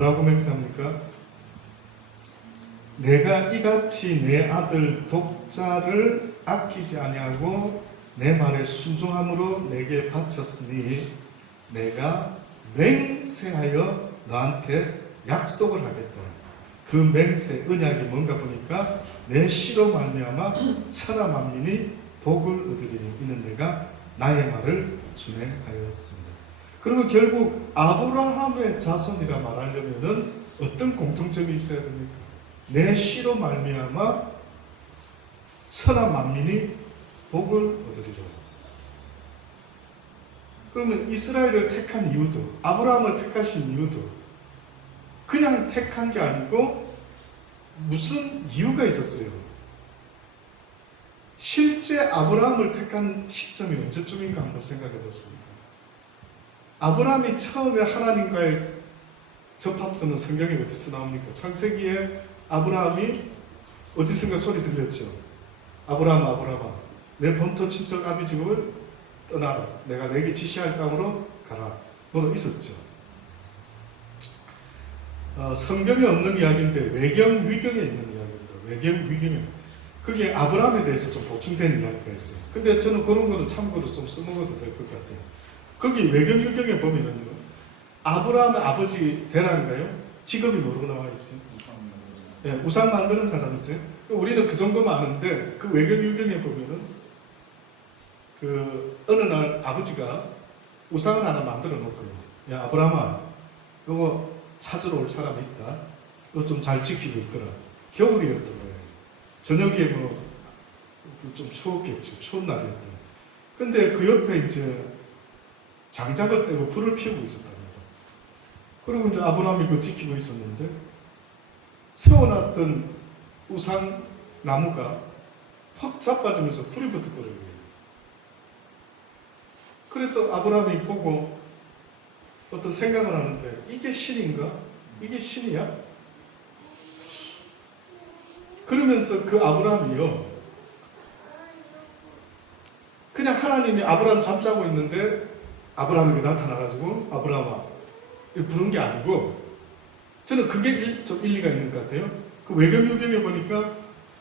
뭐라고 맹세합니까? 내가 이같이 내 아들 독자를 아끼지 아니하고 내 말에 순종함으로 내게 바쳤으니 내가 맹세하여 너한테 약속을 하겠다. 그 맹세 언약이 뭔가 보니까 내 씨로 말미암아 천하 만민이 복을 얻으리니 이는 내가 나의 말을 준행하였습니다. 그러면 결국 아브라함의 자손이라 말하려면은 어떤 공통점이 있어야 됩니까? 내 씨로 말미암아 천하 만민이 복을 얻으리라. 그러면 이스라엘을 택한 이유도, 아브라함을 택하신 이유도 그냥 택한 게 아니고 무슨 이유가 있었어요. 실제 아브라함을 택한 시점이 언제쯤인가 한번 생각해 봤습니다. 아브라함이 처음에 하나님과의 접합점은 성경에 어디서 나옵니까? 창세기에 아브라함이 어디선가 소리 들렸죠. 아브라함아, 아브라함아, 내 본토 친척 아비 집을 떠나라. 내가 내게 지시할 땅으로 가라. 뭐로 있었죠. 성경에 없는 이야기인데 외경, 위경에 있는 이야기입니다. 외경, 위경에. 그게 아브라함에 대해서 좀 보충된 이야기가 있어요. 근데 저는 그런 거는 참고로 좀 써먹어도 될 것 같아요. 거기 외경, 위경에 보면은요, 아브라함의 아버지 대라인가요? 직업이 뭐로 나와 있죠? 네, 우상 만드는 사람이세요. 우리는 그 정도만 아는데 그 외경, 위경에 보면은 그 어느 날 아버지가 우상을 하나 만들어 놓고요. 야, 아브라함아, 이거 찾으러 올 사람이 있다. 이거 좀 잘 지키고 있거라. 겨울이었던 거예요. 저녁에 뭐 좀 추웠겠죠. 추운 날이었던. 근데 그 옆에 이제 장작을 떼고 불을 피우고 있었답니다. 그리고 이제 아브라함이 그거 지키고 있었는데 세워놨던 우상 나무가 퍽 자빠지면서 불이 붙었더라고요. 그래서 아브라함이 보고 어떤 생각을 하는데 이게 신인가? 이게 신이야? 그러면서 그 아브라함이요, 그냥 하나님이 아브라함 잠자고 있는데 아브라함에게 나타나가지고 아브라함아 부른 게 아니고, 저는 그게 좀 일리가 있는 것 같아요. 그 외경유경에 보니까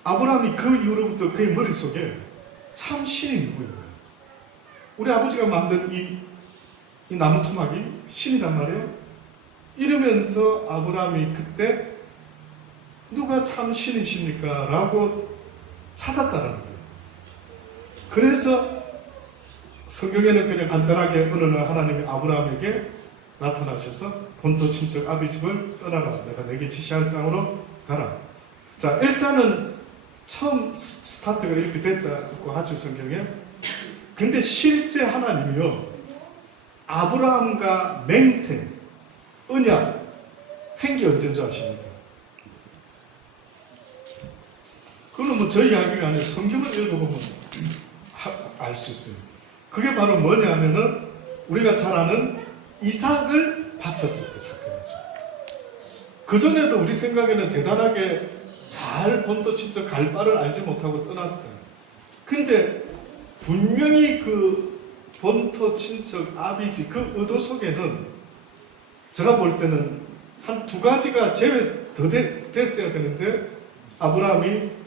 아브라함이 그 이후로부터 그의 머릿속에 참 신이 누구인가, 우리 아버지가 만든 이 나무 토막이 신이란 말이에요. 이러면서 아브라함이 그때 누가 참 신이십니까? 라고 찾았다는 거예요. 그래서 성경에는 그냥 간단하게 어느 날 하나님이 아브라함에게 나타나셔서 본토 친척 아비 집을 떠나라. 내가 내게 지시할 땅으로 가라. 자, 일단은 처음 스타트가 이렇게 됐다고 하죠, 성경에. 근데 실제 하나님이요, 아브라함과 맹세, 언약, 한 게 언제인 줄 아십니까? 그거는 뭐 저희 이야기가 아니라 성경을 읽어보면 알 수 있어요. 그게 바로 뭐냐면은 우리가 잘 아는 이삭을 바쳤을 때 사건이죠. 그전에도 우리 생각에는 대단하게 잘 본토 친척 갈 바를 알지 못하고 떠났다. 근데 분명히 그 본토 친척 아비지 그 의도 속에는 제가 볼 때는 한 두 가지가 제외 더 됐어야 되는데 아브라함이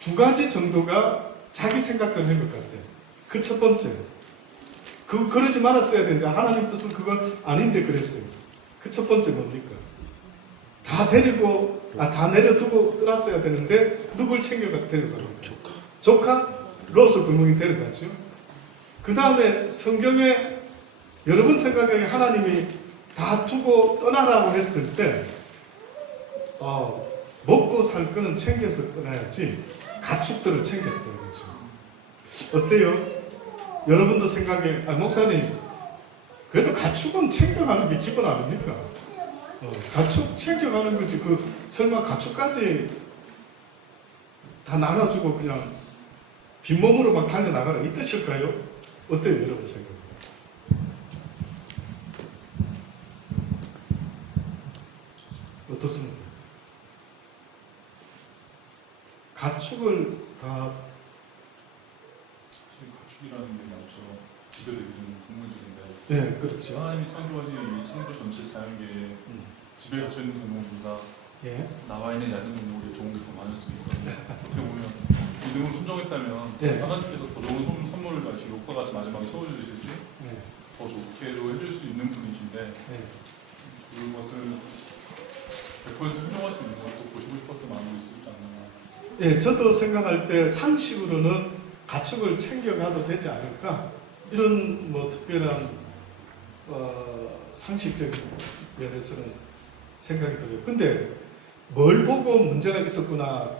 두 가지 정도가 자기 생각대로 한 것 같아요. 그 첫 번째, 그러지 말았어야 되는데 하나님 뜻은 그건 아닌데 그랬어요. 그 첫 번째 뭡니까? 다 내려두고 떠났어야 되는데 누굴 챙겨가 데려가요? 조카? 롯을 분명히 데려갔죠. 그 다음에 성경에 여러분 생각에 하나님이 다 두고 떠나라고 했을 때 먹고 살 거는 챙겨서 떠나야지 가축들을 챙겼다 그러죠. 어때요? 여러분도 생각에 목사님 그래도 가축은 챙겨가는 게 기본 아닙니까? 가축 챙겨가는 거지 설마 가축까지 다 나눠주고 그냥 빈몸으로 막 달려나가라 이 뜻일까요? 어때요 여러분 생각에? 어떻습니까? 가축을 다 가축이라는 게 나처럼 지배되기 좀 동물들인데, 네, 그렇죠. 하나님이 창조하신 이 창조 전체 자연계에 집에 갇혀있는 동물보다 예. 나와 있는 야생 동물이 좋은 게 더 많을 수도 있거든요. 어떻게 보면 믿음을 순종했다면 네. 하나님께서 더 좋은 선물을 다시 욕과 같이 마지막에 채워주실지 네. 더 좋게도 해줄 수 있는 분이신데 네. 그것을 100% 순종할 수 있는 것도 보시고 싶었던 마음이 있지 않나. 예, 저도 생각할 때 상식으로는 가축을 챙겨가도 되지 않을까 이런 뭐 특별한 상식적인 면에서는 생각이 들어요. 근데 뭘 보고 문제가 있었구나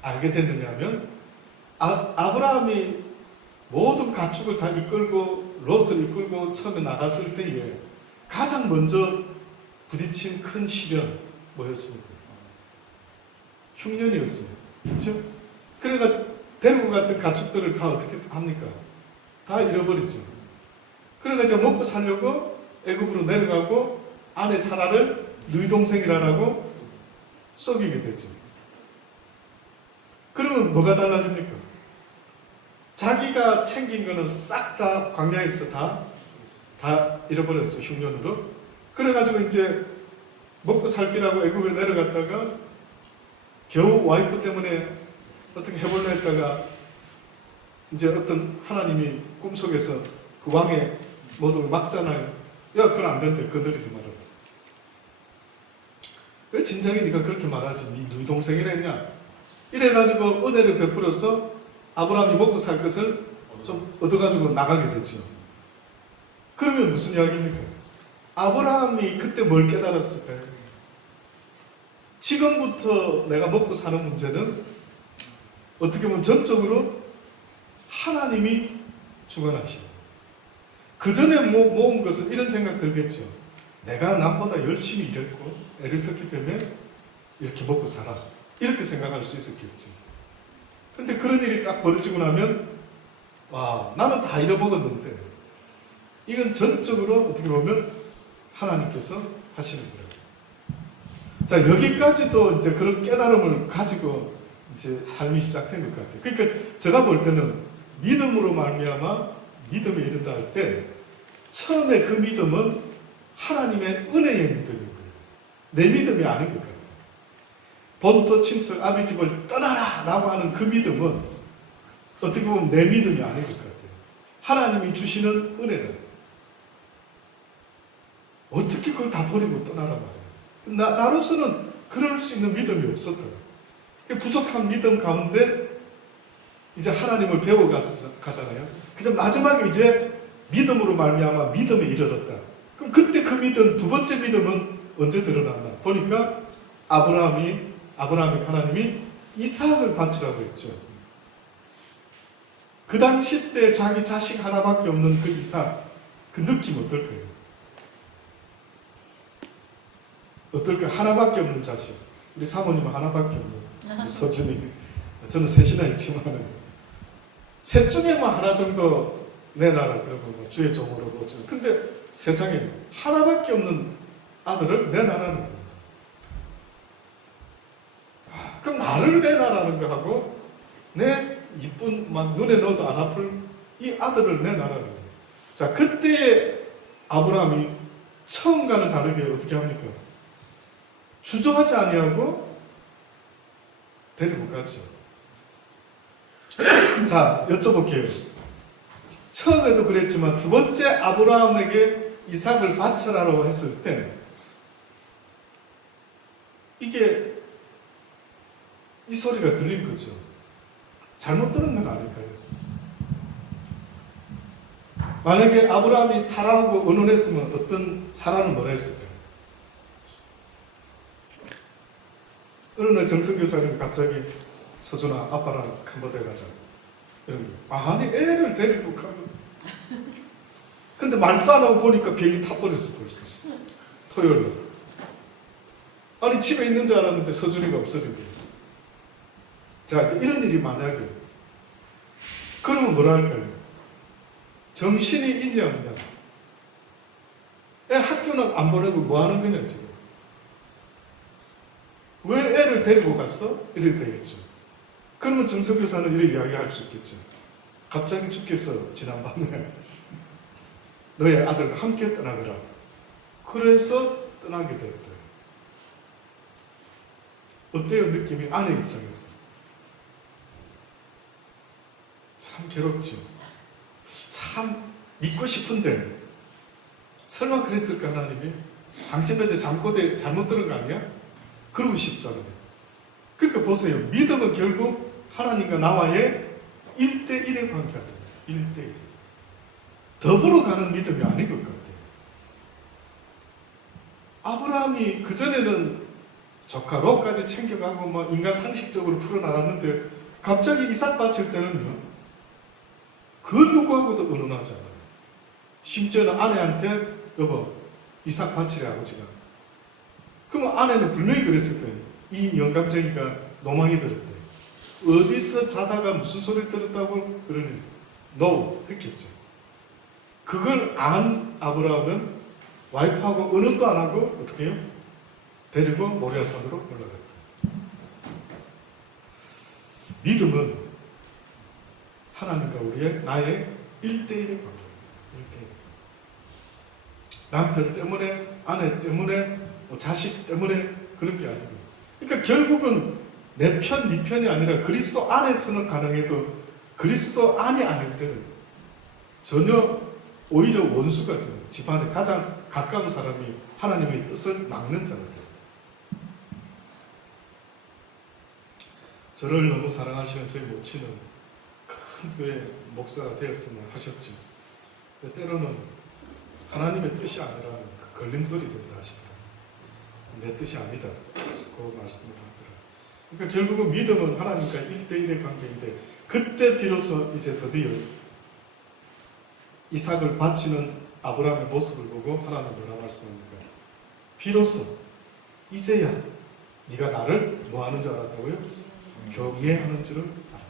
알게 됐느냐면 아브라함이 모든 가축을 다 이끌고 롯을 이끌고 처음에 나갔을 때에 가장 먼저 부딪힌 큰 시련 뭐였습니까? 흉년이었어요. 그렇죠? 그러니까 데리고 갔던 가축들을 다 어떻게 합니까? 다 잃어버리죠. 그러니까 이제 먹고 살려고 애굽으로 내려가고 아내 사라를 너희 동생이라고 썩이게 되죠. 그러면 뭐가 달라집니까? 자기가 챙긴 거는 싹 다 광야에서 다 잃어버렸어, 흉년으로. 그래가지고 이제 먹고 살기라고 애굽에 내려갔다가 겨우 와이프 때문에 어떻게 해보려 했다가 이제 어떤 하나님이 꿈속에서 그 왕의 모든 걸 막잖아요. 야, 그건 안 된대. 건드리지 마라. 왜 진작에 네가 그렇게 말하지? 네 동생이랬냐? 이래가지고 은혜를 베풀어서 아브라함이 먹고 살 것을 좀 얻어가지고 나가게 되죠. 그러면 무슨 이야기입니까? 아브라함이 그때 뭘 깨달았을까요? 지금부터 내가 먹고 사는 문제는 어떻게 보면 전적으로 하나님이 주관하시고 그 전에 모은 것은 이런 생각 들겠죠. 내가 남보다 열심히 일했고 애를 썼기 때문에 이렇게 먹고 살아. 이렇게 생각할 수 있었겠죠. 근데 그런 일이 딱 벌어지고 나면 와, 나는 다 잃어먹었는데 이건 전적으로 어떻게 보면 하나님께서 하시는 거예요. 자, 여기까지도 이제 그런 깨달음을 가지고 이제 삶이 시작된 것 같아요. 그러니까 제가 볼 때는 믿음으로 말미암아 믿음에 이른다 할 때 처음에 그 믿음은 하나님의 은혜의 믿음인 거예요. 내 믿음이 아닌 것 같아요. 본토 친척 아비 집을 떠나라 라고 하는 그 믿음은 어떻게 보면 내 믿음이 아닌 것 같아요. 하나님이 주시는 은혜를 어떻게 그걸 다 버리고 떠나라 말이에요. 나로서는 그럴 수 있는 믿음이 없었다. 부족한 믿음 가운데 이제 하나님을 배워가잖아요. 그래서 마지막에 이제 믿음으로 말미암아 믿음에 이르렀다. 그럼 그때 그 믿음, 두 번째 믿음은 언제 드러났나? 보니까 아브라함이 하나님이 이삭을 바치라고 했죠. 그 당시 때 자기 자식 하나밖에 없는 그 이삭, 그 느낌 어떨까요? 어떨까요? 하나밖에 없는 자식. 우리 사모님은 하나밖에 없는 서준이. 저는 셋이나 있지만 셋 중에만 하나 정도 내놔라 그러고 뭐 주의 종으로 보죠. 근데 세상에 하나밖에 없는 아들을 내놔라는 겁니다. 그럼 나를 내놔라는 거하고 내 이쁜 막 눈에 넣어도 안 아플 이 아들을 내놔라는 거예요. 자, 그때 아브라함이 처음과는 다르게 어떻게 합니까? 주저하지 아니하고 데리고 가죠. 자, 여쭤볼게요. 처음에도 그랬지만 두 번째 아브라함에게 이삭을 바쳐라라고 했을 때 이게 이 소리가 들린 거죠. 잘못 들은 건 아닐까요? 만약에 아브라함이 사라하고 의논했으면 어떤 사라는 뭐라 했을까요? 어느 날 정석 교사님 갑자기 서준아 아빠랑 캄보디아 가자. 아니 애를 데리고 가면 근데 말도 안 하고 보니까 비행기 타버렸어 벌써. 토요일날. 아니 집에 있는 줄 알았는데 서준이가 없어진 거예요. 자, 이런 일이 만약에 그러면 뭐라 할까요? 정신이 있냐 없냐? 애 학교는 안 보내고 뭐 하는 거냐 지금? 왜 애를 데리고 갔어? 이렇게 되겠죠. 그러면 정석교사는 이렇게 이야기할 수 있겠죠. 갑자기 죽겠어 지난밤에 너의 아들과 함께 떠나거라. 그래서 떠나게 됐다. 어때요? 느낌이 아내 입장에서 참 괴롭죠. 참 믿고 싶은데 설마 그랬을까 하나님이? 당신은 이제 잠꼬대 잘못 들은 거 아니야? 그러고 싶잖아요. 그러니까 보세요. 믿음은 결국 하나님과 나와의 1대1의 관계 아니에요. 1대1. 더불어 가는 믿음이 아닌 것 같아요. 아브라함이 그전에는 조카 롯까지 챙겨가고 막 인간 상식적으로 풀어나갔는데 갑자기 이삭 바칠 때는요, 그 누구하고도 의논하잖아요. 심지어는 아내한테 여보 이삭 바치래 아버지가. 그러면 아내는 분명히 그랬을 거예요. 이 영감쟁이가 노망이 들었대. 어디서 자다가 무슨 소리를 들었다고 그러니 no 했겠죠. 그걸 안 아브라함은 와이프하고 의논도 안 하고 어떻게 해요? 데리고 모리아산으로 올라갔다. 믿음은 하나님과 우리의 나의 1대1의 관계입니다. 1대1. 남편 때문에, 아내 때문에, 자식 때문에 그런 게 아니고. 그러니까 결국은 내 편, 네 편이 아니라 그리스도 안에서는 가능해도 그리스도 안이 아닐 때는 전혀 오히려 원수가 되는, 집안에 가장 가까운 사람이 하나님의 뜻을 막는 자가 돼요. 저를 너무 사랑하시는 저희 모친은 큰 교회 목사가 되었으면 하셨죠. 때로는 하나님의 뜻이 아니라 그 걸림돌이 된다 하시더라고요. 내 뜻이 아니다. 그 말씀을 하더라고요. 그러니까 결국은 믿음은 하나님과 1대1의 관계인데, 그때 비로소 이제 드디어 이삭을 바치는 아브라함의 모습을 보고 하나님 뭐라 말씀합니까? 비로소 이제야 네가 나를 뭐 하는 줄 알았다고요? 경외하는 줄을 알았다.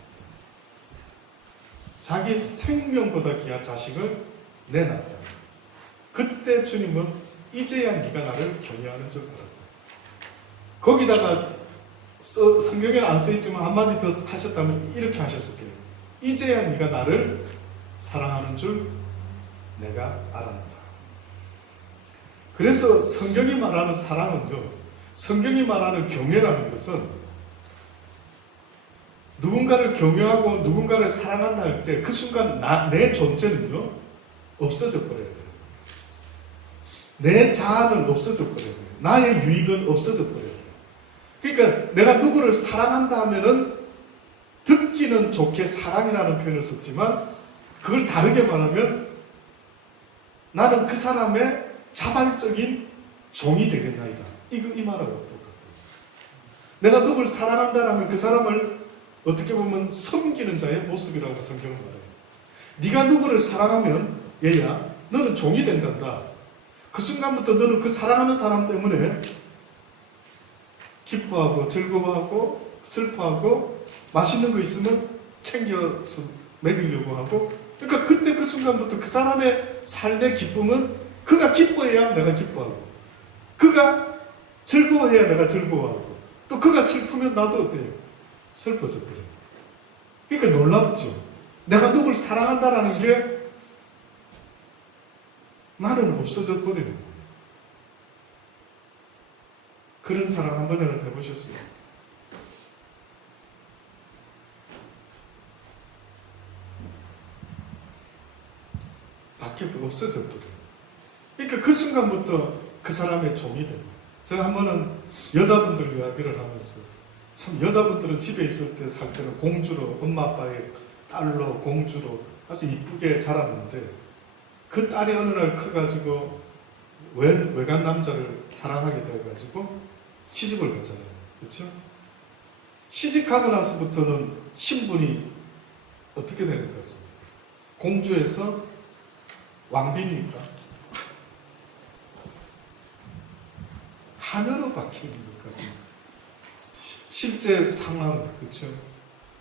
자기 생명보다 귀한 자식을 내놨다. 그때 주님은 이제야 네가 나를 경외하는 줄 알았다. 거기다가 성경에는 안 써있지만 한마디 더 하셨다면 이렇게 하셨을 거예요. 이제야 네가 나를 사랑하는 줄 내가 알았노라. 그래서 성경이 말하는 사랑은요, 성경이 말하는 경외라는 것은 누군가를 경외하고 누군가를 사랑한다 할 때 그 순간 내 존재는요 없어져 버려야 돼요. 내 자아는 없어져 버려야 돼요. 나의 유익은 없어져 버려야 돼요. 그러니까 내가 누구를 사랑한다 하면은 듣기는 좋게 사랑이라는 표현을 썼지만 그걸 다르게 말하면 나는 그 사람의 자발적인 종이 되겠나이다. 이 말하고 똑같아요. 내가 누구를 사랑한다라면 그 사람을 어떻게 보면 섬기는 자의 모습이라고 성경은 말해요. 네가 누구를 사랑하면 얘야 너는 종이 된단다. 그 순간부터 너는 그 사랑하는 사람 때문에 기뻐하고 즐거워하고 슬퍼하고 맛있는 거 있으면 챙겨서 먹이려고 하고, 그러니까 그때 그 순간부터 그 사람의 삶의 기쁨은 그가 기뻐해야 내가 기뻐하고, 그가 즐거워해야 내가 즐거워하고, 또 그가 슬프면 나도 어때요? 슬퍼져 버려요. 그러니까 놀랍죠. 내가 누굴 사랑한다라는 게 나는 없어져 버리는 거예요. 그런 사랑 한 번이라도 해보셨어요? 밖에 없어져 버려요. 그러니까 그 순간부터 그 사람의 종이 돼요. 제가 한 번은 여자분들 이야기를 하면서, 참 여자분들은 집에 있을 때 살 때는 공주로, 엄마 아빠의 딸로 공주로 아주 이쁘게 자랐는데, 그 딸이 어느 날 커가지고 외간 남자를 사랑하게 돼가지고 시집을 가잖아요. 그렇죠? 시집가고 나서부터는 신분이 어떻게 되는 것 같습니다. 공주에서 왕비니까 하녀로 바뀌는 것 같아요. 실제 상황, 그렇죠?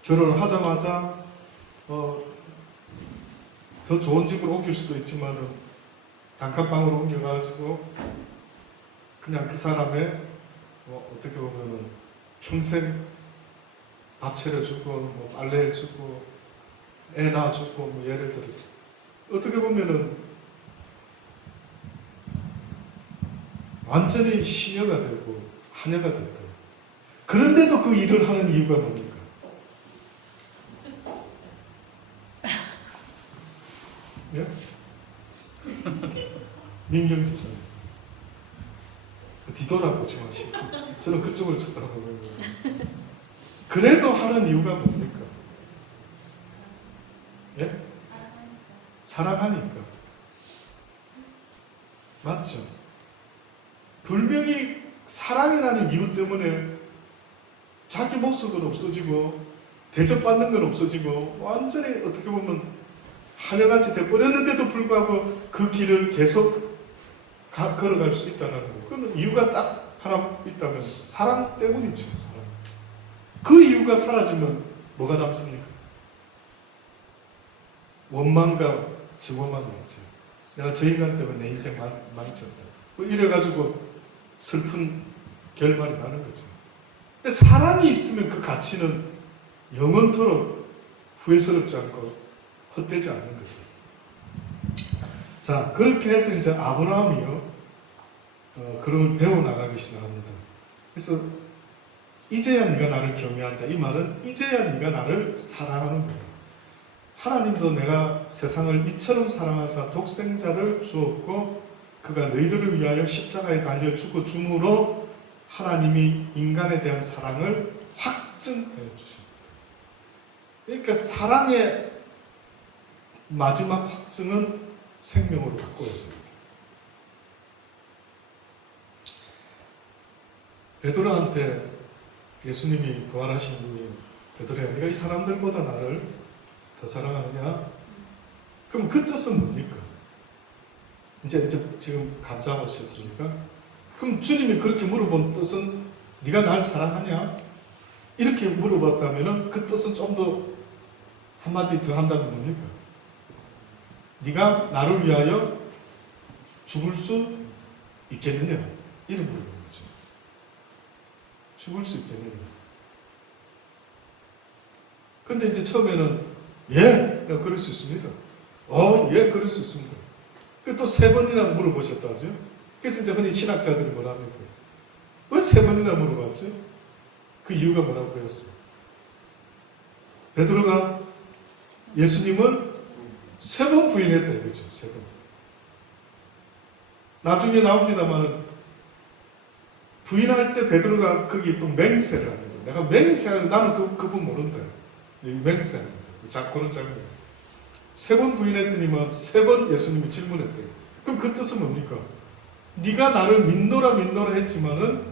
결혼을 하자마자 더 좋은 집으로 옮길 수도 있지만 단칸방으로 옮겨가지고 그냥 그 사람의 어떻게 보면은 평생 밥 차려주고 빨래해주고 애 낳아주고 예를 들어서 어떻게 보면은 완전히 시녀가 되고 하녀가 됐다. 그런데도 그 일을 하는 이유가 뭡니까? 예? 민경 집사님 뒤돌아보지 마시고 저는 그쪽을 쳐다보는 거예요. 그래도 하는 이유가 뭡니까? 예? 사랑하니까. 맞죠? 분명히 사랑이라는 이유 때문에 자기 모습은 없어지고 대접받는 건 없어지고 완전히 어떻게 보면 하녀같이 돼버렸는데도 불구하고 그 길을 계속 걸어갈 수 있다는 거. 그건 이유가 딱 하나 있다면 사랑 때문이죠. 사랑. 그 이유가 사라지면 뭐가 남습니까? 원망과 증오만 남죠. 내가 저 인간 때문에 내 인생 망쳤다. 뭐 이래가지고 슬픈 결말이 나는 거죠. 근데 사랑이 있으면 그 가치는 영원토록 후회스럽지 않고 헛되지 않는 거죠. 자, 그렇게 해서 이제 아브라함이요, 그걸 배워나가기 시작합니다. 그래서 이제야 네가 나를 경외한다. 이 말은 이제야 네가 나를 사랑하는 거예요. 하나님도 내가 세상을 이처럼 사랑하사 독생자를 주었고 그가 너희들을 위하여 십자가에 달려 죽어 줌으로 하나님이 인간에 대한 사랑을 확증해 주십니다. 그러니까 사랑의 마지막 확증은 생명으로 바꿔야 됩니다. 베드로한테 예수님이 부활하신 분이 베드로야, 네가 이 사람들보다 나를 더 사랑하느냐? 그럼 그 뜻은 뭡니까? 이제 지금 감장하셨으니까, 그럼 주님이 그렇게 물어본 뜻은 네가 날 사랑하냐? 이렇게 물어봤다면 그 뜻은 좀 더 한마디 더 한다면 뭡니까? 네가 나를 위하여 죽을 수 있겠느냐? 이런 물어보는 거죠. 죽을 수 있겠느냐? 근데 이제 처음에는 예, 내가 그럴 수 있습니다. 예, 그럴 수 있습니다. 또 3번이나 물어보셨다 하죠. 그래서 이제 흔히 신학자들이 뭐라 합니까? 왜 3번이나 물어봤죠? 그 이유가 뭐라고 배웠어요? 베드로가 예수님을 3번 부인했다 이거죠. 3번. 나중에 나옵니다만 부인할 때 베드로가 거기 또 맹세를 합니다. 내가 맹세를, 나는 그분 모른다. 맹세합니다. 자, 그런 장면. 3번 부인했더니만 3번 예수님이 질문했대요. 그럼 그 뜻은 뭡니까? 네가 나를 믿노라 했지만은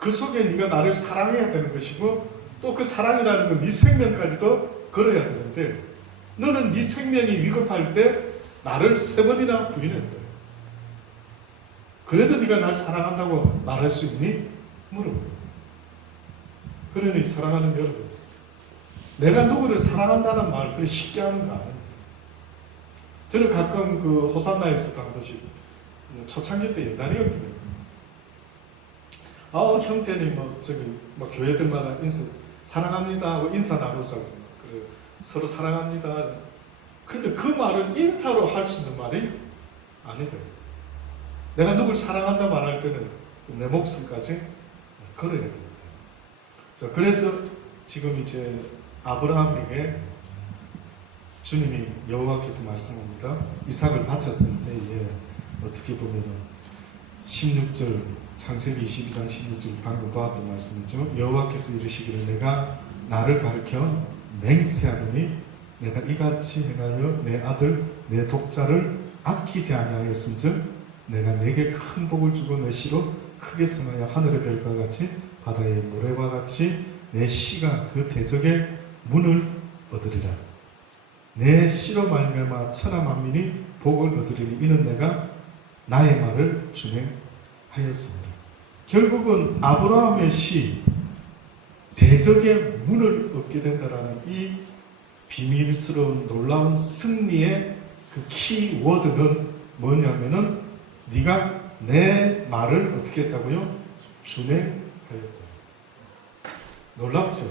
그 속에 네가 나를 사랑해야 되는 것이고 또 그 사랑이라는 건 네 생명까지도 걸어야 되는데 너는 네 생명이 위급할 때 나를 3번이나 부인했다. 그래도 네가 날 사랑한다고 말할 수 있니? 물어봐요. 그러니 사랑하는 여러분, 내가 누구를 사랑한다는 말 그렇게 쉽게 하는 거 아닙니다. 저는 가끔 그 호산나에서 한 번씩 초창기 때 옛날이었거든요. 형제님 뭐 교회들마다 사랑합니다 하고 인사 나누자고 서로 사랑합니다. 근데 그 말은 인사로 할 수 있는 말이 아니다. 내가 누굴 사랑한다 말할 때는 내 목숨까지 걸어야 됩니다. 자, 그래서 지금 이제 아브라함에게 주님이 여호와께서 말씀합니다. 이삭을 바쳤을 때 어떻게 보면 16절 창세기 22장 16절 방금 보았던 말씀이죠. 여호와께서 이르시기를 내가 나를 가르쳐 맹세하노니 내가 이같이 행하여 내 아들 내 독자를 아끼지 아니하였은즉 내가 내게 큰 복을 주고 내 씨로 크게 성하여 하늘의 별과 같이 바다의 모래와 같이 내 씨가 그 대적의 문을 얻으리라. 내 씨로 말미암아 천하 만민이 복을 얻으리니 이는 내가 나의 말을 준행하였습니다. 결국은 아브라함의 씨 대적의 문을 얻게 된다라는 이 비밀스러운 놀라운 승리의 그 키워드는 뭐냐면은 네가 내 말을 어떻게 했다고요? 준행하였다. 놀랍죠?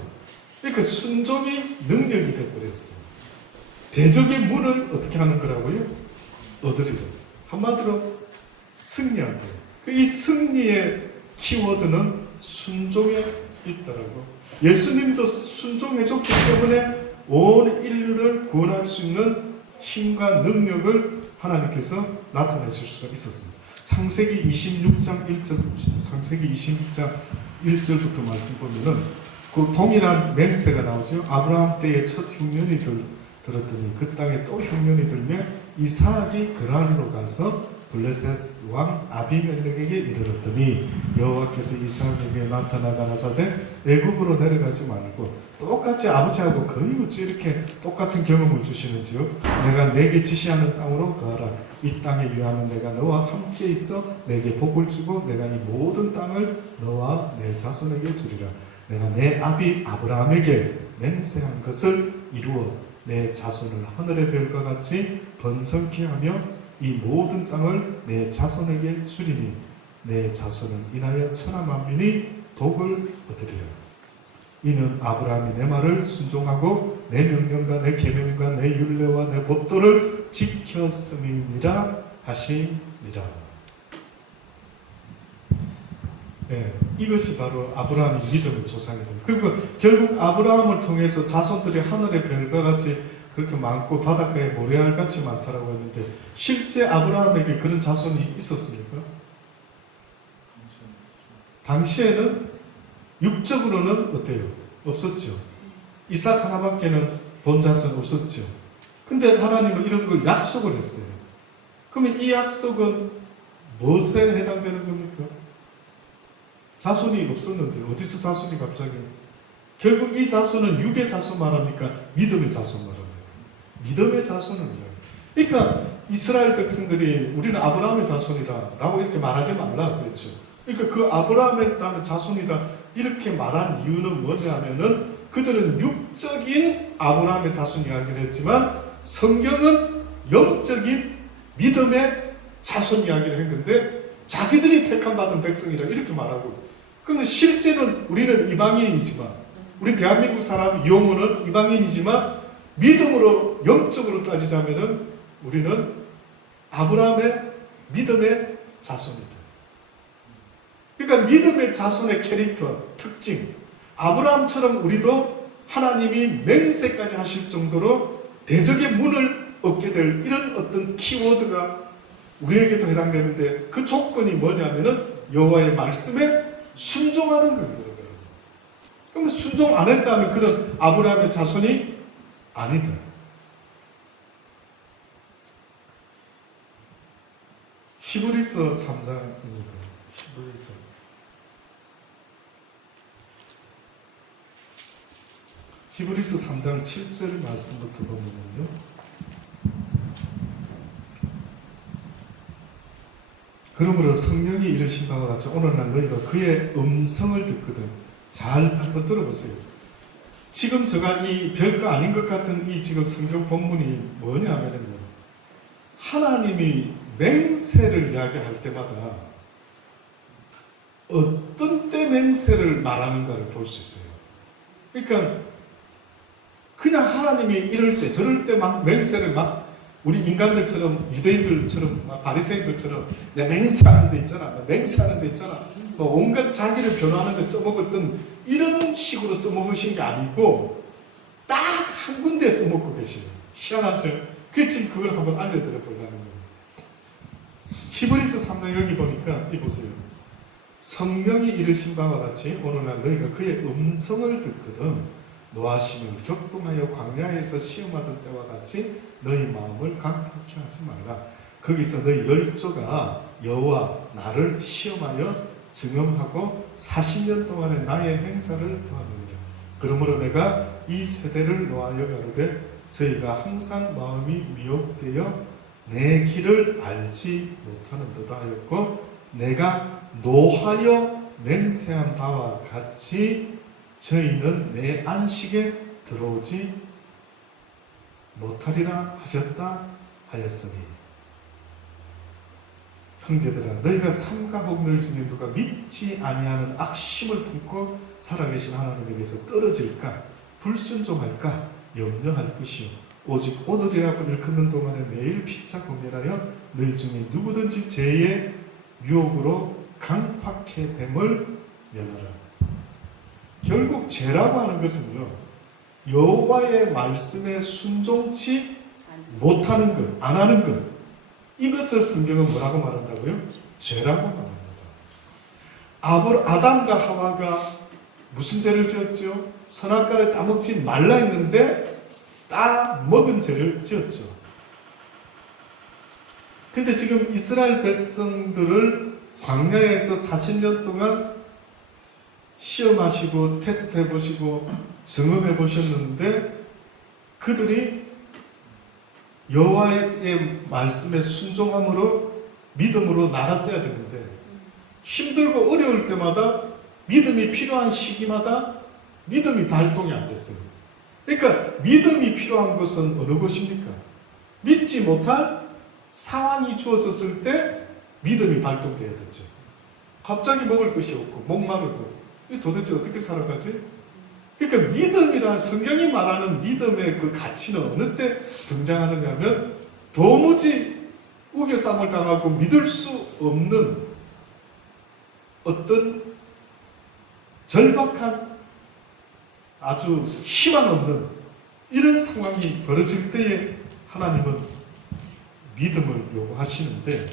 그러니까 순종이 능력이 되어버렸어요. 대적의 문을 어떻게 하는 거라고요? 얻으리라. 한마디로 승리한다. 이 승리의 키워드는 순종에 있더라고. 예수님도 순종해줬기 때문에 온 인류를 구원할 수 있는 힘과 능력을 하나님께서 나타내실 수가 있었습니다. 창세기 26장 1절 봅시다. 창세기 26장 1절부터 말씀 보면은 그 동일한 맹세가 나오죠. 아브라함 때에 첫 흉년이 들었더니 그 땅에 또 흉년이 들며 이삭이 그랄로 가서 블레셋 왕 아비멜렉에게 이르렀더니 여호와께서 이삭에게 나타나 가라사대 애굽으로 내려가지 말고, 똑같이 아버지하고 거의 어찌 이렇게 똑같은 경험을 주시는지요. 내가 내게 지시하는 땅으로 가라. 이 땅에 유하면 내가 너와 함께 있어 내게 복을 주고 내가 이 모든 땅을 너와 내 자손에게 주리라. 내가 내 아비 아브라함에게 맹세한 것을 이루어 내 자손을 하늘의 별과 같이 번성케 하며 이 모든 땅을 내 자손에게 주리니 내 자손은 인하여 천하 만민이 복을 얻으리라. 이는 아브라함이 내 말을 순종하고 내 명령과 내 계명과 내 율례와 내 법도를 지켰음이니라 하시니라. 네, 이것이 바로 아브라함의 믿음의 조상이다. 그리고 결국 아브라함을 통해서 자손들이 하늘의 별과 같이 그렇게 많고 바닷가에 모래알같이 많다라고 했는데, 실제 아브라함에게 그런 자손이 있었습니까? 당시에는 육적으로는 어때요? 없었죠. 이삭 하나밖에는 본 자손 없었죠. 근데 하나님은 이런 걸 약속을 했어요. 그러면 이 약속은 무엇에 해당되는 겁니까? 자손이 없었는데 어디서 자손이 갑자기? 결국 이 자손은 육의 자손 말합니까? 믿음의 자손 말합니까? 믿음의 자손은 그러니까 이스라엘 백성들이 우리는 아브라함의 자손이다 라고 이렇게 말하지 말라 그랬죠. 그러니까 그 아브라함의 땅의 자손이다 이렇게 말한 이유는 뭐냐면은 그들은 육적인 아브라함의 자손 이야기를 했지만 성경은 영적인 믿음의 자손 이야기를 했는데 자기들이 택함 받은 백성이라 이렇게 말하고, 그런데 실제는 우리는 이방인이지만, 우리 대한민국 사람 영혼은 이방인이지만 믿음으로 영적으로 따지자면은 우리는 아브라함의 믿음의 자손이다. 그러니까 믿음의 자손의 캐릭터, 특징, 아브라함처럼 우리도 하나님이 맹세까지 하실 정도로 대적의 문을 얻게 될 이런 어떤 키워드가 우리에게도 해당되는데, 그 조건이 뭐냐면은 여호와의 말씀에 순종하는 거거든요. 그럼 순종 안 했다면 그런 아브라함의 자손이 아니다. 히브리서 3장입니다. 히브리서 3장 7절 말씀부터 보면요. 그러므로 성령이 이르신 바와 같이 오늘날 너희가 그의 음성을 듣거든. 잘 한번 들어보세요. 지금 제가 이 별거 아닌 것 같은 이 지금 성경 본문이 뭐냐면요. 하나님이 맹세를 이야기할 때마다 어떤 때 맹세를 말하는가를 볼 수 있어요. 그러니까 그냥 하나님이 이럴 때 저럴 때 막 맹세를 막 우리 인간들처럼 유대인들처럼 바리새인들처럼 내 맹세하는 데 있잖아, 맹세하는 데 있잖아, 뭐 온갖 자기를 변호하는 데 써먹었던 이런 식으로 써먹으신 게 아니고 딱 한 군데 써먹고 계시는, 희한하죠? 그 지금 그걸 한번 알려드려 보려는 거예요. 히브리서 3장 여기 보니까 이 보세요. 성경이 이르신 바와 같이 오늘날 너희가 그의 음성을 듣거든 노하심을 격동하여 광야에서 시험하던 때와 같이 너희 마음을 강팍케 하지 말라. 거기서 너희 열조가 여호와 나를 시험하여 증언하고 40년 동안의 나의 행사를 보았느니라. 그러므로 내가 이 세대를 노하여 가로되 저희가 항상 마음이 미혹되어 내 길을 알지 못하는도다 하였고, 내가 노하여 맹세한 바와 같이 저희는 내 안식에 들어오지 못하리라 하셨다 하였으니, 형제들아 너희가 삼가 혹 너희 중에 누가 믿지 아니하는 악심을 품고 살아계신 하나님에게서 떨어질까 불순종할까 염려할 것이요 오직 오늘이라고 일컫는 동안에 매일 피차 공멸하여 너희 중에 누구든지 죄의 유혹으로 강팍해 됨을 면하라. 결국 죄라고 하는 것은요, 여호와의 말씀에 순종치 못하는 것, 안 하는 것, 이것을 성경은 뭐라고 말한다고요? 죄라고 말합니다. 아담과 하와가 무슨 죄를 지었죠? 선악과를 따먹지 말라 했는데 따 먹은 죄를 지었죠. 근데 지금 이스라엘 백성들을 광야에서 40년 동안 시험하시고 테스트해 보시고 증험해 보셨는데 그들이 여호와의 말씀에 순종함으로 믿음으로 나갔어야 되는데 힘들고 어려울 때마다 믿음이 필요한 시기마다 믿음이 발동이 안 됐어요. 그러니까 믿음이 필요한 것은 어느 것입니까? 믿지 못할 상황이 주어졌을 때 믿음이 발동돼야 되죠. 갑자기 먹을 것이 없고 목마르고 이 도대체 어떻게 살아가지? 그러니까 믿음이란 성경이 말하는 믿음의 그 가치는 어느 때 등장하느냐 하면 도무지 우겨쌈을 당하고 믿을 수 없는 어떤 절박한 아주 희망 없는 이런 상황이 벌어질 때에 하나님은 믿음을 요구하시는데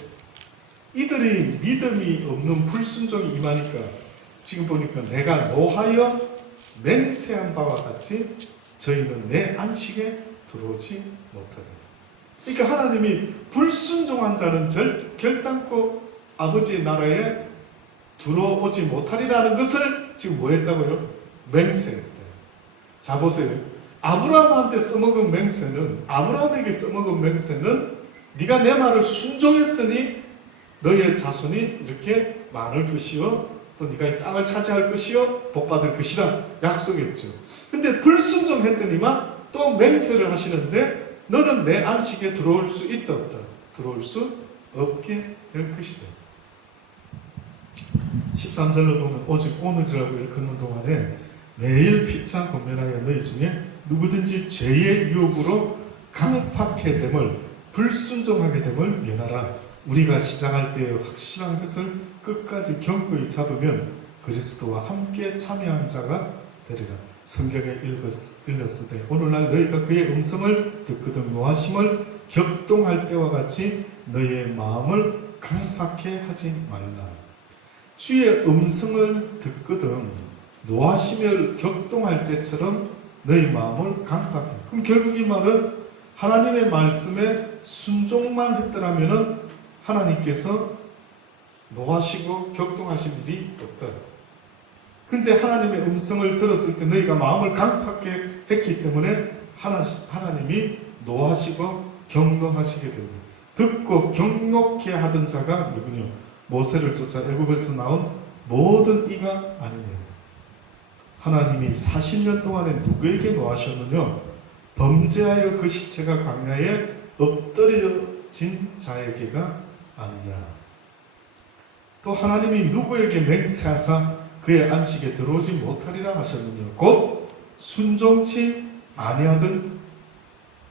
이들이 믿음이 없는 불순종이 임하니까 지금 보니까 내가 노하여 맹세한 바와 같이 저희는 내 안식에 들어오지 못하리라. 그러니까 하나님이 불순종한 자는 결단코 아버지의 나라에 들어오지 못하리라는 것을 지금 뭐 했다고요? 맹세했대요. 자 보세요. 아브라함한테 써먹은 맹세는 아브라함에게 써먹은 맹세는 네가 내 말을 순종했으니 너의 자손이 이렇게 많을 것이요 또 네가 이 땅을 차지할 것이요 복받을 것이라 약속했죠. 근데 불순종했더니만 또 맹세를 하시는데 너는 내 안식에 들어올 수 있다 없다? 들어올 수 없게 될 것이다. 13절로 보면 오직 오늘이라고 일컫는 동안에 매일 피차 권면하여 너희 중에 누구든지 죄의 유혹으로 강팍해 됨을 불순종하게 됨을 면하라. 우리가 시작할 때에 확실한 것을 끝까지 견고히 잡으면 그리스도와 함께 참여한 자가 되리라. 성경에 읽었을 때 오늘날 너희가 그의 음성을 듣거든 노하심을 격동할 때와 같이 너희의 마음을 강팍해 하지 말라. 주의 음성을 듣거든 노하심을 격동할 때처럼 너희 마음을 강팍해. 그럼 결국 이 말은 하나님의 말씀에 순종만 했더라면 하나님께서 노하시고 격동하신 일이 없다. 근데 하나님의 음성을 들었을 때 너희가 마음을 강팍해 했기 때문에 하나님이 노하시고 경노하시게 되고 듣고 경노케 하던 자가 누구냐? 모세를 쫓아 애굽에서 나온 모든 이가 아니냐. 하나님이 40년 동안에 누구에게 노하셨느냐? 범죄하여 그 시체가 광야에 엎드려진 자에게가 아니냐. 또 하나님이 누구에게 맹세하사 그의 안식에 들어오지 못하리라 하셨느냐. 곧 순종치 아니하던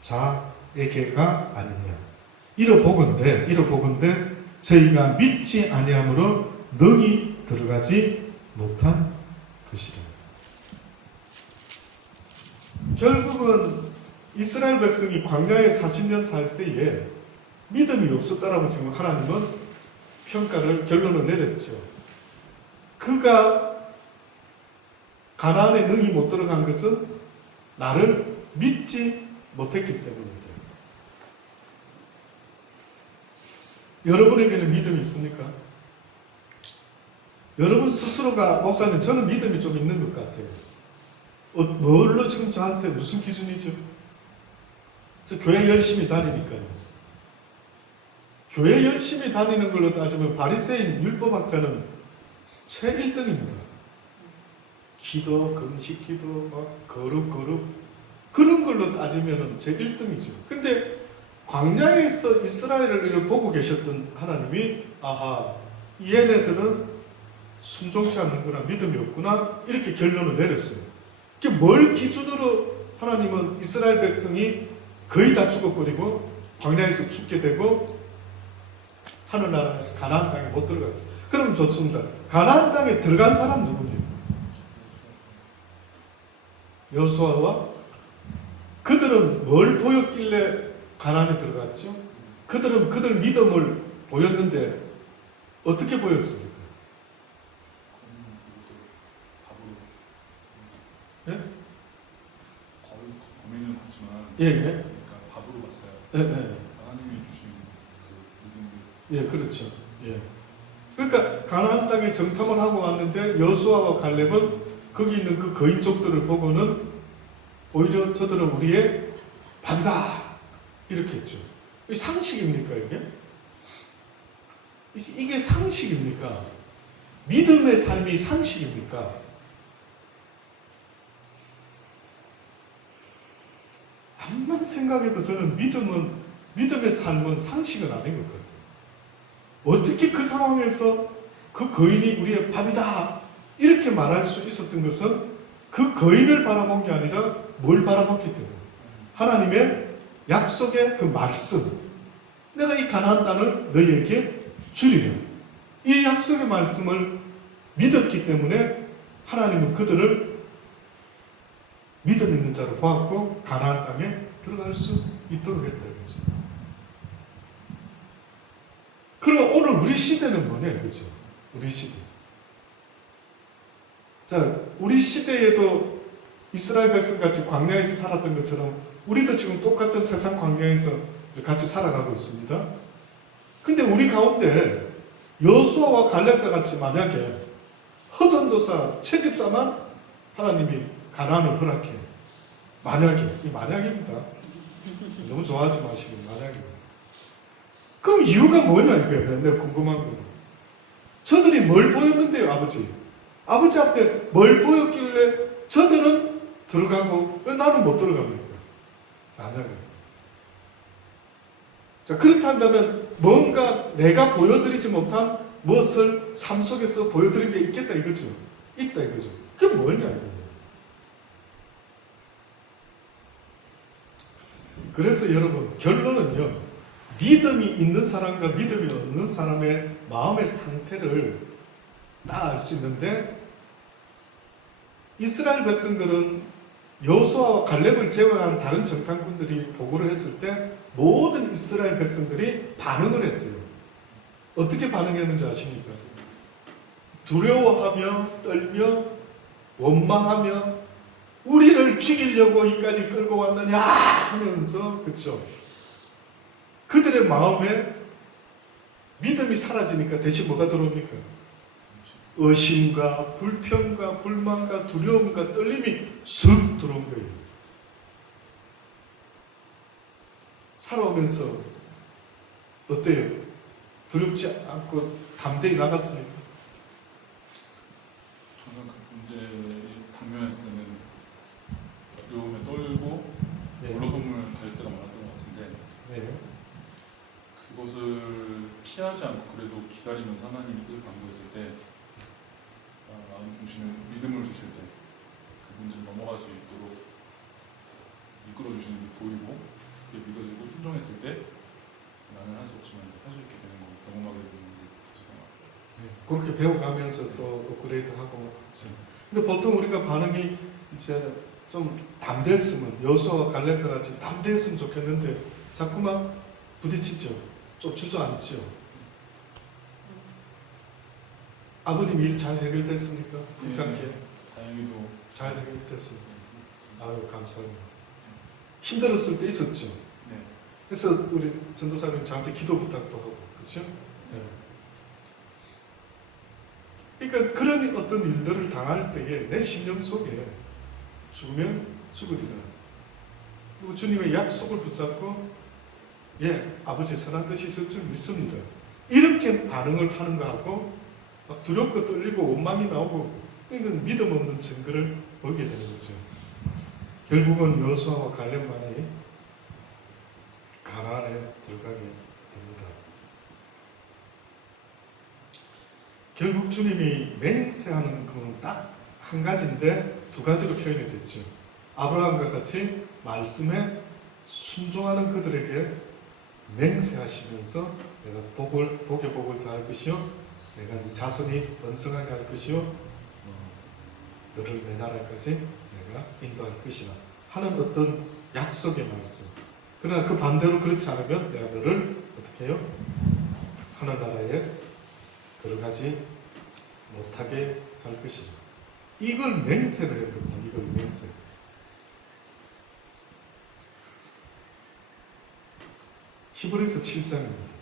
자에게가 아니냐. 이러보건대 저희가 믿지 아니함으로 능히 들어가지 못한 것이라. 결국은 이스라엘 백성이 광야에 40년 살 때에 믿음이 없었다라고 지금 하나님은 결론을 내렸죠. 그가 가나안에 능히 못 들어간 것은 나를 믿지 못했기 때문입니다. 여러분에게는 믿음이 있습니까? 여러분 스스로가 목사님 저는 믿음이 좀 있는 것 같아요. 뭘로 지금 저한테 무슨 기준이죠? 저 교회 열심히 다니니까요. 교회 열심히 다니는 걸로 따지면 바리새인 율법학자는 최 1등입니다. 기도, 금식 기도, 막 거룩 그런 걸로 따지면 제 1등이죠. 근데 광야에서 이스라엘을 보고 계셨던 하나님이 아하 얘네들은 순종치 않는구나 믿음이 없구나 이렇게 결론을 내렸어요. 뭘 기준으로 하나님은 이스라엘 백성이 거의 다 죽어버리고 광야에서 죽게 되고 하늘나라 가나안 땅에 못 들어갔죠. 그럼 좋습니다. 가나안 땅에 들어간 사람 누구냐? 여호수아와 그들은 뭘 보였길래 가나안에 들어갔죠? 그들은 그들 믿음을 보였는데 어떻게 보였습니까? 예? 고민은 하지만 예, 예. 그러니까 밥으로 갔어요. 예, 예. 하나님이 주신 그 믿음이 예, 그렇죠. 예. 그러니까 가나안 땅에 정탐을 하고 왔는데 여호수아와 갈렙은 거기 있는 그 거인족들을 보고는 오히려 저들은 우리의 밥이다 이렇게 했죠. 이 상식입니까 이게? 이게 상식입니까? 믿음의 삶이 상식입니까? 암만 생각해도 저는 믿음의 삶은 상식은 아닌 것 같아요. 어떻게 그 상황에서 그 거인이 우리의 밥이다 이렇게 말할 수 있었던 것은 그 거인을 바라본 게 아니라 뭘 바라봤기 때문에 하나님의 약속의 그 말씀, 내가 이 가나안 땅을 너희에게 주리라, 이 약속의 말씀을 믿었기 때문에 하나님은 그들을 믿음 있는 자로 보았고 가나안 땅에 들어갈 수 있도록 했다는 거죠. 그럼 오늘 우리 시대는 뭐냐, 그죠? 우리 시대. 자, 우리 시대에도 이스라엘 백성같이 광야에서 살았던 것처럼 우리도 지금 똑같은 세상 광야에서 같이 살아가고 있습니다. 근데 우리 가운데 여호수아와 갈렙과 같이 만약에 허전도사 채집사만 하나님이 가나안을 허락해, 만약에, 이 만약입니다. 너무 좋아하지 마시고 만약입니다. 그럼 이유가 뭐냐 이거예요. 내가 궁금한 거예요. 저들이 뭘 보였는데요, 아버지? 아버지 앞에 뭘 보였길래 저들은 들어가고 왜 나는 못 들어갑니까? 만약에. 자, 그렇다면 뭔가 내가 보여드리지 못한 무엇을 삶 속에서 보여드린 게 있겠다 이거죠. 있다 이거죠. 그게 뭐냐 이거예요. 그래서 여러분 결론은요, 믿음이 있는 사람과 믿음이 없는 사람의 마음의 상태를 딱 알 수 있는데, 이스라엘 백성들은 여호수아와 갈렙을 제외한 다른 정탐꾼들이 보고를 했을 때 모든 이스라엘 백성들이 반응을 했어요. 어떻게 반응했는지 아십니까? 두려워하며 떨며 원망하며 우리를 죽이려고 여기까지 끌고 왔느냐 하면서, 그렇죠? 그들의 마음에 믿음이 사라지니까 대신 뭐가 들어옵니까? 의심과 불평과 불만과 두려움과 떨림이 쑥 들어온 거예요. 살아오면서 어때요? 두렵지 않고 담대히 나갔습니까? 저는 그 문제 당면에서는 두려움에 떨고 올라선물 갈 때가 많았던 것 같은데, 네. 그것을 피하지 않고 그래도 기다리면서 하나님이 뜻을 강구했을 때, 마음 중심에 믿음을 주실 때 그 문제를 넘어갈 수 있도록 이끌어 주시는 게 보이고, 그게 믿어지고 순종했을 때 나는 할 수 없지만 할 수 있게 되는 거, 경험하게 되는 게 있어요. 그렇게 배워가면서 또 업그레이드하고. 근데 보통 우리가 반응이 이제 좀 담대했으면, 여호수아와 갈렙과 같이 담대했으면 좋겠는데 자꾸만 부딪히죠. 좀 주저앉죠. 아버님 일 잘 해결됐습니까? 불쌍하게 다행히도 잘 해결됐습니다. 아유, 감사합니다. 힘들었을 때 있었죠. 네. 그래서 우리 전도사님 저한테 기도 부탁도 하고, 그렇죠? 네. 그러니까 그런 어떤 일들을 당할 때에 내 심령 속에 죽으면 죽으리라, 그리고 주님의 약속을 붙잡고 아버지의 선한 뜻이 있을 줄 믿습니다, 이렇게 반응을 하는 거하고 막 두렵고 떨리고 원망이 나오고, 이건 믿음 없는 증거를 보게 되는 거죠. 결국은 여호수아와 갈렙만이 가나안에 들어가게 됩니다. 결국 주님이 맹세하는 것은 딱 한 가지인데 두 가지로 표현이 됐죠. 아브라함과 같이 말씀에 순종하는 그들에게 맹세하시면서 내가 복을 더할 것이요 내가 네 자손이 번성하게 할 것이요 너를 내 나라까지 내가 인도할 것이라 하는 어떤 약속의 말씀. 그러나 그 반대로 그렇지 않으면 내가 너를 어떻게 해요? 하늘나라에 들어가지 못하게 할 것이라. 이걸 맹세를 했거든요. 이걸 맹세. 히브리서 7장입니다.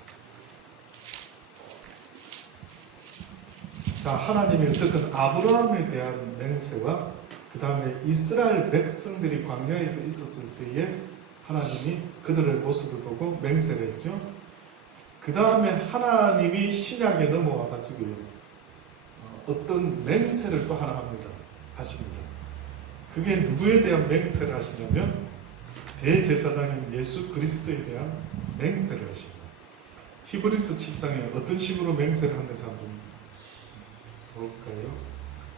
자, 하나님이 어쨌든 아브라함에 대한 맹세와 그 다음에 이스라엘 백성들이 광야에서 있었을 때에 하나님이 그들의 모습을 보고 맹세를 했죠. 그 다음에 하나님이 신약에 넘어와 가지고 어떤 맹세를 또 하나 하십니다. 그게 누구에 대한 맹세를 하시냐면 대제사장인 예수 그리스도에 대한 맹세를 하십니다. 히브리서 7장에 어떤 식으로 맹세를 하는지 한번 볼까요?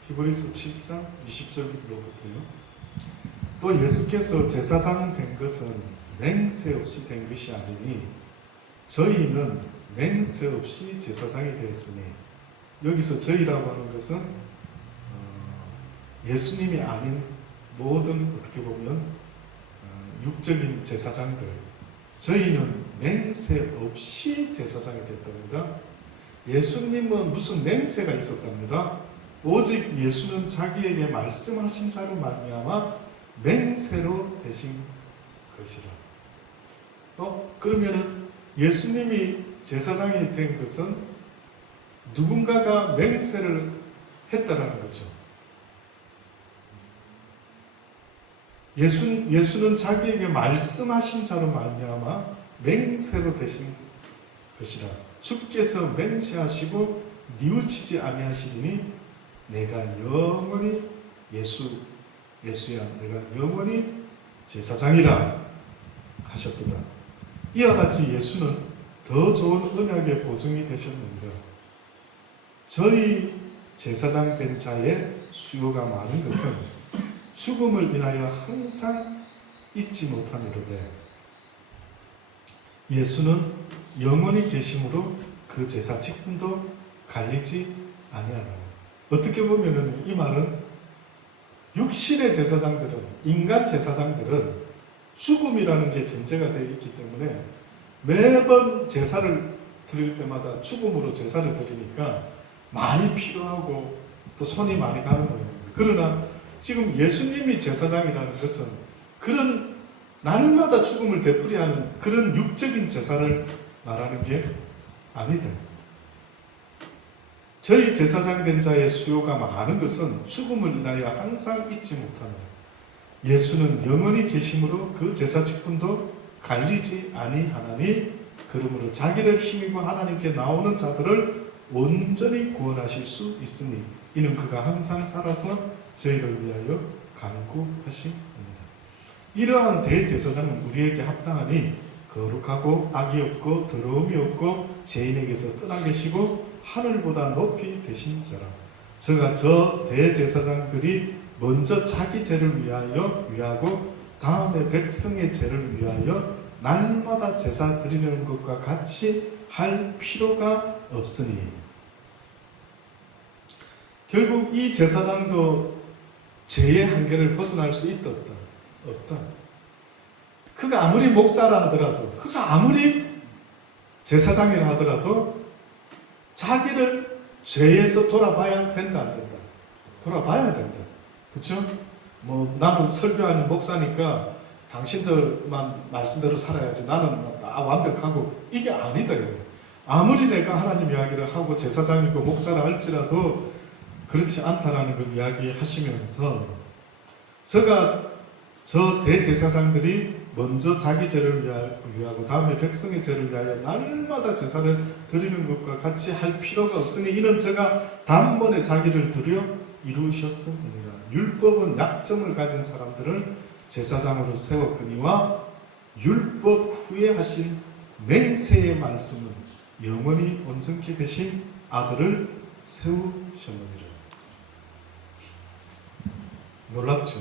히브리서 7장 20절로부터요. 또 예수께서 제사장 된 것은 맹세 없이 된 것이 아니니 저희는 맹세 없이 제사장이 되었으니, 여기서 저희라고 하는 것은 예수님이 아닌 모든 어떻게 보면 육적인 제사장들, 저희는 맹세 없이 제사장이 됐답니다. 예수님은 무슨 맹세가 있었답니다. 오직 예수는 자기에게 말씀하신 자로 말미암아 맹세로 되신 것이라. 그러면은 예수님이 제사장이 된 것은 누군가가 맹세를 했다라는 거죠. 예수는 자기에게 말씀하신 자로 말미암아 맹세로 되신 것이라. 주께서 맹세하시고 뉘우치지 아니하시리니 내가 영원히 예수야 내가 영원히 제사장이라 하셨도다. 이와 같이 예수는 더 좋은 언약의 보증이 되셨는데 저희 제사장 된 자의 수요가 많은 것은 죽음을 인하여 항상 잊지 못하미로되 예수는 영원히 계심으로 그 제사 직분도 갈리지 아니하라. 어떻게 보면은 이 말은 육신의 제사장들은, 인간 제사장들은 죽음이라는 게 전제가 되어 있기 때문에 매번 제사를 드릴 때마다 죽음으로 제사를 드리니까 많이 필요하고 또 손이 많이 가는 거예요. 그러나 지금 예수님이 제사장이라는 것은 그런 날마다 죽음을 되풀이하는 그런 육적인 제사를 말하는 게 아니다. 저희 제사장 된 자의 수요가 많은 것은 죽음을 인하여 항상 잊지 못하는, 예수는 영원히 계심으로 그 제사 직분도 갈리지 아니하나니 그러므로 자기를 힘입어 하나님께 나오는 자들을 온전히 구원하실 수 있으니 이는 그가 항상 살아서 저희를 위하여 간구하십니다. 이러한 대제사장은 우리에게 합당하니 거룩하고 악이 없고 더러움이 없고 죄인에게서 떠나 계시고 하늘보다 높이 되신 자라. 저가 저 대제사장들이 먼저 자기 죄를 위하고 다음에 백성의 죄를 위하여 날마다 제사 드리는 것과 같이 할 필요가 없으니, 결국 이 제사장도 죄의 한계를 벗어날 수 있다 없다. 그가 아무리 목사라 하더라도, 그가 아무리 제사장이라 하더라도 자기를 죄에서 돌아봐야 된다 안 된다? 돌아봐야 된다. 그렇죠? 나는 설교하는 목사니까 당신들만 말씀대로 살아야지 나는 다 완벽하고, 이게 아니다. 아무리 내가 하나님 이야기를 하고 제사장이고 목사라 할지라도 그렇지 않다라는 걸 이야기하시면서 저 대제사장들이 먼저 자기 죄를 위하고 다음에 백성의 죄를 위하여 날마다 제사를 드리는 것과 같이 할 필요가 없으니 이는 제가 단번에 자기를 드려 이루셨습니다. 율법은 약점을 가진 사람들을 제사장으로 세웠거니와 율법 후에 하신 맹세의 말씀은 영원히 온전케 되신 아들을 세우셨느니라. 놀랍죠?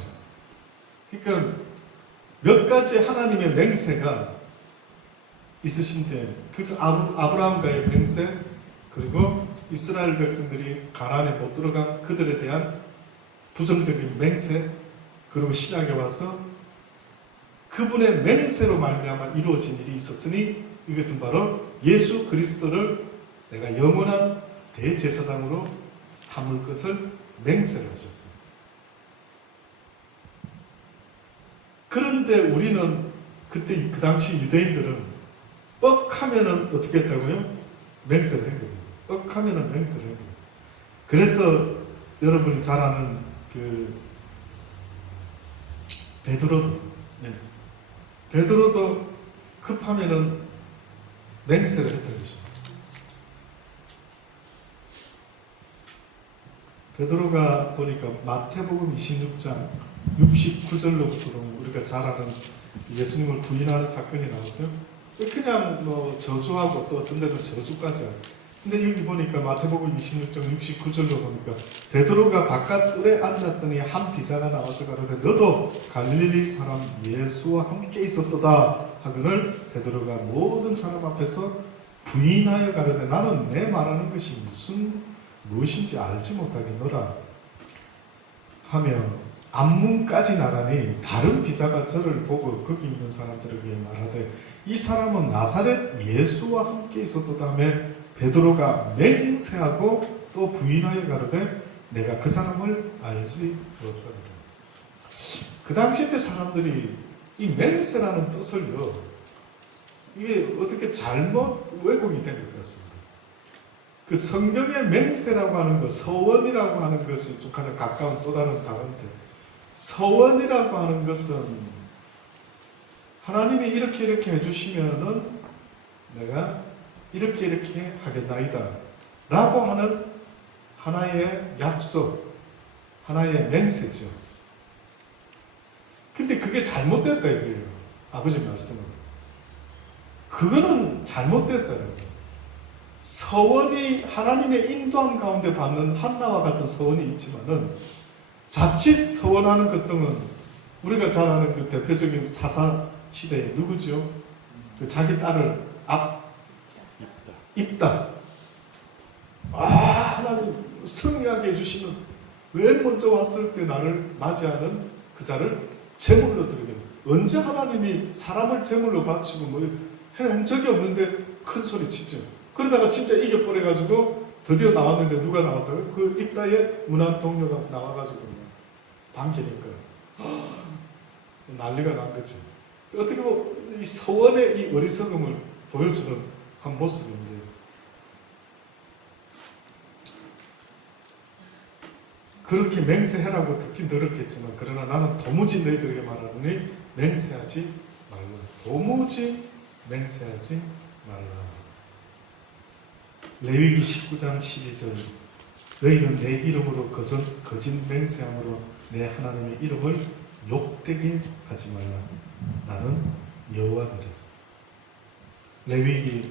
그러니까 몇 가지 하나님의 맹세가 있으신데, 그래서 아브라함과의 맹세, 그리고 이스라엘 백성들이 가나안에 못 들어간 그들에 대한 부정적인 맹세, 그리고 신약에 와서 그분의 맹세로 말미암아 이루어진 일이 있었으니 이것은 바로 예수 그리스도를 내가 영원한 대제사장으로 삼을 것을 맹세를 하셨습니다. 그런데 우리는 그때 그 당시 유대인들은 뻑하면은 어떻게 했다고요? 맹세를 한 겁니다. 뻑하면은 맹세를 한 겁니다. 그래서 여러분이 잘 아는 그 베드로도 급하면은 맹세를 했던 것입니다. 베드로가 보니까 마태복음 26장 69절로부터 우리가 잘 아는 예수님을 부인하는 사건이 나오죠. 그냥 뭐 저주하고 또 어떤 데는 저주까지 하고. 근데 여기 보니까 마태복음 26장 69절로 보니까 베드로가 바깥에 앉았더니 한 비자가 나와서 가로되 너도 갈릴리 사람 예수와 함께 있었도다 하거늘 베드로가 모든 사람 앞에서 부인하여 가로되 나는 내 말하는 것이 무엇인지 알지 못하겠노라 하며 앞문까지 나가니 다른 비자가 저를 보고 거기 있는 사람들에게 말하되 이 사람은 나사렛 예수와 함께 있었다 하며 베드로가 맹세하고 또 부인하여 가로되 내가 그 사람을 알지 못하노라. 그 당시 때 사람들이 이 맹세라는 뜻을요, 이게 어떻게 잘못 왜곡이 된 것 같습니다. 그 성경의 맹세라고 하는 것, 서원이라고 하는 것이 좀 가장 가까운 또 다른 단어인데, 서원이라고 하는 것은 하나님이 이렇게 해주시면은 내가 이렇게 하겠나이다 라고 하는 하나의 약속, 하나의 맹세죠. 근데 그게 잘못됐다 이거예요. 아버지 말씀은. 그거는 잘못됐다는 거예요. 서원이 하나님의 인도함 가운데 받는 한나와 같은 서원이 있지만은 자칫 서원하는 것 등은 우리가 잘 아는 그 대표적인 사사 시대에 누구죠? 그 자기 딸을 입다. 하나님 승리하게 해주시면 왜 먼저 왔을 때 나를 맞이하는 그 자를 제물로 드리겠다. 언제 하나님이 사람을 제물로 바치고 뭐 해낸 적이 없는데 큰 소리 치죠. 그러다가 진짜 이겨버려가지고 드디어 나왔는데 누가 나왔다고요? 그 입다의 문안 동료가 나와가지고 반기니까 난리가 난 거지. 어떻게 보면 이 서원의 이 어리석음을 보여주는 한 모습인데, 그렇게 맹세해라고 듣긴 들었겠지만 그러나 나는 도무지 너희들에게 말하노니 맹세하지 말라. 도무지 맹세하지 말라. 레위기 19장 12절 너희는 내 이름으로 거짓 맹세함으로 내 하나님의 이름을 욕되게 하지 말라. 나는 여호와더라. 레위기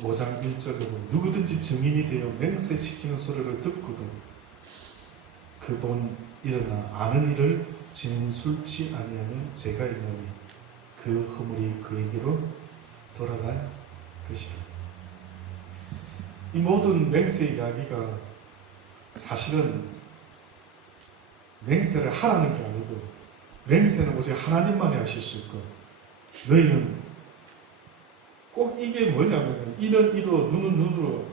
5장 1절에 보면 누구든지 증인이 되어 맹세시키는 소리를 듣고도 그 본 일어나 아는 일을 진술치 아니하면 죄가 있나니 그 허물이 그에게로 돌아갈 것이라. 이 모든 맹세 이야기가 사실은 맹세를 하라는 게 아니고 맹세는 오직 하나님만이 하실 수 있고 너희는 꼭 이게 뭐냐면 이는 이로 눈은 눈으로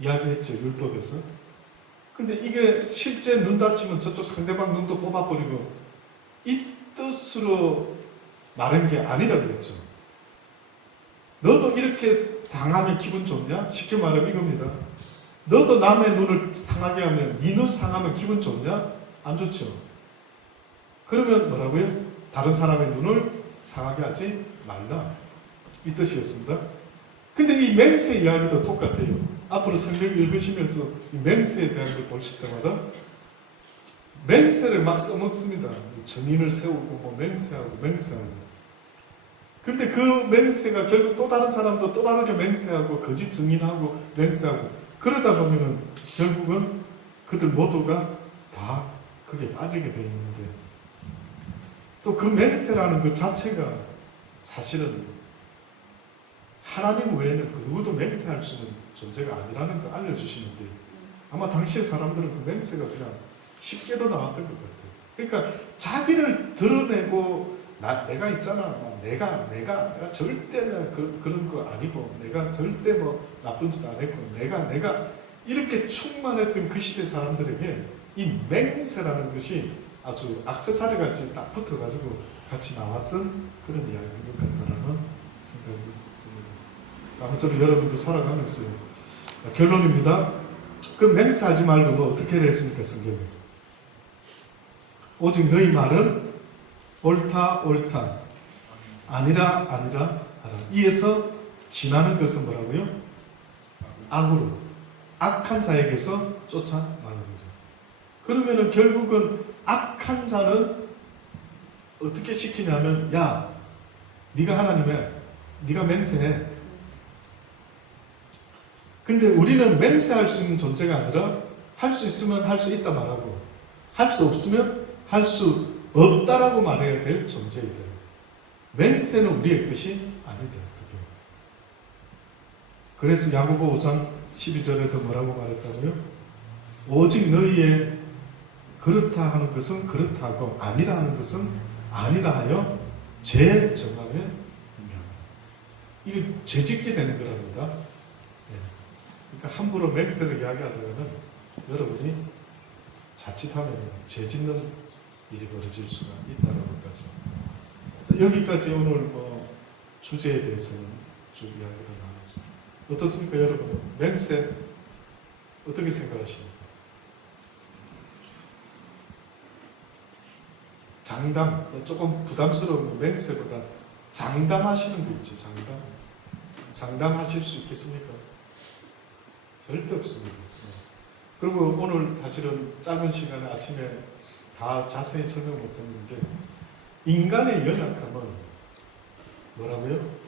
이야기했죠, 율법에서. 근데 이게 실제 눈 다치면 저쪽 상대방 눈도 뽑아버리고 이 뜻으로 말한 게 아니라고 그랬죠. 너도 이렇게 당하면 기분 좋냐? 쉽게 말하면 이겁니다. 너도 남의 눈을 상하게 하면 네 눈 상하면 기분 좋냐? 안 좋죠. 그러면 뭐라고요? 다른 사람의 눈을 상하게 하지 말라. 이 뜻이었습니다. 근데 이 맹세 이야기도 똑같아요. 앞으로 성경 읽으시면서 이 맹세에 대한 걸 보실 때마다 맹세를 막 써먹습니다. 증인을 세우고 뭐 맹세하고. 근데 그 맹세가 결국 또 다른 사람도 또 다르게 맹세하고 거짓 증인하고 맹세하고 그러다 보면은 결국은 그들 모두가 다 그게 빠지게 되어 있는데, 또 그 맹세라는 그 자체가 사실은 하나님 외에는 그 누구도 맹세할 수 있는 존재가 아니라는 걸 알려주시는데 아마 당시의 사람들은 그 맹세가 그냥 쉽게도 나왔던 것 같아요. 그러니까 자기를 드러내고 내가 있잖아, 내가 절대 그런 거 아니고 내가 절대 뭐 나쁜 짓 안 했고 내가 이렇게 충만했던 그 시대 사람들에게 이 맹세라는 것이 아주 액세서리 같이 딱 붙어가지고 같이 나왔던 그런 이야기인 것 같다라는 생각이 듭니다. 자, 아무쪼록 여러분도 살아가면서 결론입니다. 그 맹세하지 말고 뭐 어떻게 했습니까, 성경에? 오직 너희 말은 옳다 아니라 알아. 이에서 지나는 것은 뭐라고요? 악으로 악한 자에게서 쫓아나는 거죠. 그러면은 결국은 악한 자는 어떻게 시키냐면 야 네가 하나님의 네가 맹세해. 근데 우리는 맹세할 수 있는 존재가 아니라 할 수 있으면 할 수 있다 말하고 할 수 없으면 할 수 없다라고 말해야 될 존재이다. 맹세는 우리의 것이 아니다. 그래서 야고보 5장 12절에도 뭐라고 말했다고요? 오직 너희의 그렇다 하는 것은 그렇다 하고 아니라 하는 것은 아니라 하여 죄 정함에 분명하다. 이게 죄짓게 되는 거랍니다. 그러니까 함부로 맹세를 이야기하다가는 여러분이 자칫하면 죄짓는 일이 벌어질 수가 있다는 것까지. 여기까지 오늘 주제에 대해서는 쭉 이야기를 나눴습니다. 어떻습니까, 여러분? 맹세 어떻게 생각하십니까? 장담, 조금 부담스러운 맹세보다 장담하시는 거 있죠. 장담하실 수 있겠습니까? 절대 없습니다. 그리고 오늘 사실은 짧은 시간에 아침에 다 자세히 설명 못했는데 인간의 연약함은 뭐라고요?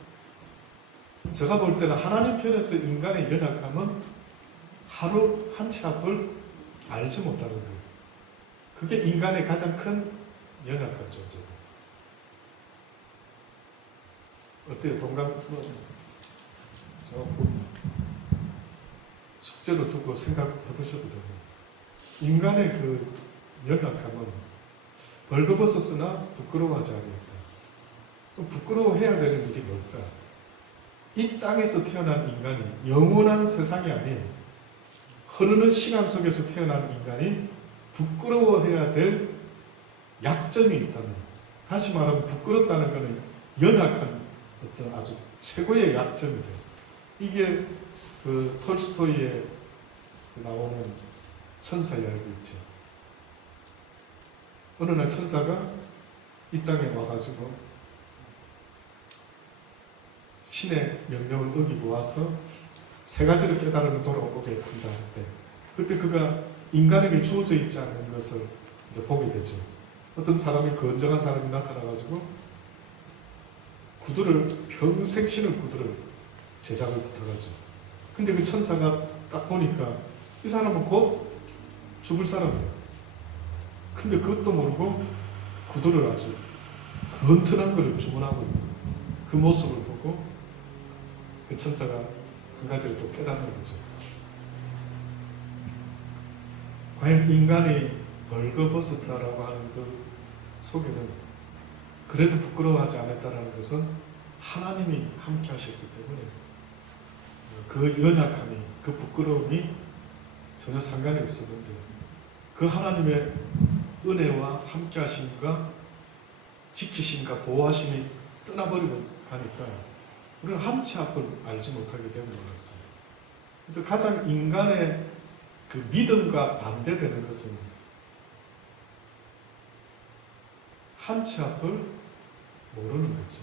제가 볼 때는 하나님 편에서 인간의 연약함은 하루 한 치 앞을 알지 못하는 거예요. 그게 인간의 가장 큰 연약한 존재다. 어때요? 동감? 숙제로 두고 생각해 보셔도 되고 인간의 그 연약함은 벌거벗었으나 부끄러워하지 않겠다. 또 부끄러워해야 되는 일이 뭘까? 이 땅에서 태어난 인간이 영원한 세상이 아닌 흐르는 시간 속에서 태어난 인간이 부끄러워해야 될 약점이 있다면, 다시 말하면 부끄럽다는 것은 연약한 어떤 아주 최고의 약점이 돼요. 이게 그 톨스토이에 나오는 천사 이야기 있죠. 어느 날 천사가 이 땅에 와가지고 신의 명령을 어기고 와서 세 가지를 깨달으면 돌아오게 한다 할 때, 그때 그가 인간에게 주어져 있지 않는 것을 이제 보게 되죠. 어떤 사람이 건정한 사람이 나타나가지고 구두를 평생 신을 구두를 제작을 붙어가죠. 근데 그 천사가 딱 보니까 이 사람은 곧 죽을 사람이에요. 근데 그것도 모르고 구두를 아주 튼튼한 걸 주문하고 있는 그 모습을 보고 그 천사가 한 가지를 또 깨닫는 거죠. 과연 인간이 벌거벗었다라고 하는 그 속에는 그래도 부끄러워하지 않았다는 것은 하나님이 함께 하셨기 때문에 그 연약함이, 그 부끄러움이 전혀 상관이 없었는데 그 하나님의 은혜와 함께 하심과 지키심과 보호하심이 떠나버리고 가니까 우리는 한 치 앞을 알지 못하게 되는 것 같습니다. 그래서 가장 인간의 그 믿음과 반대되는 것은 한 치 앞을 모르는 거죠.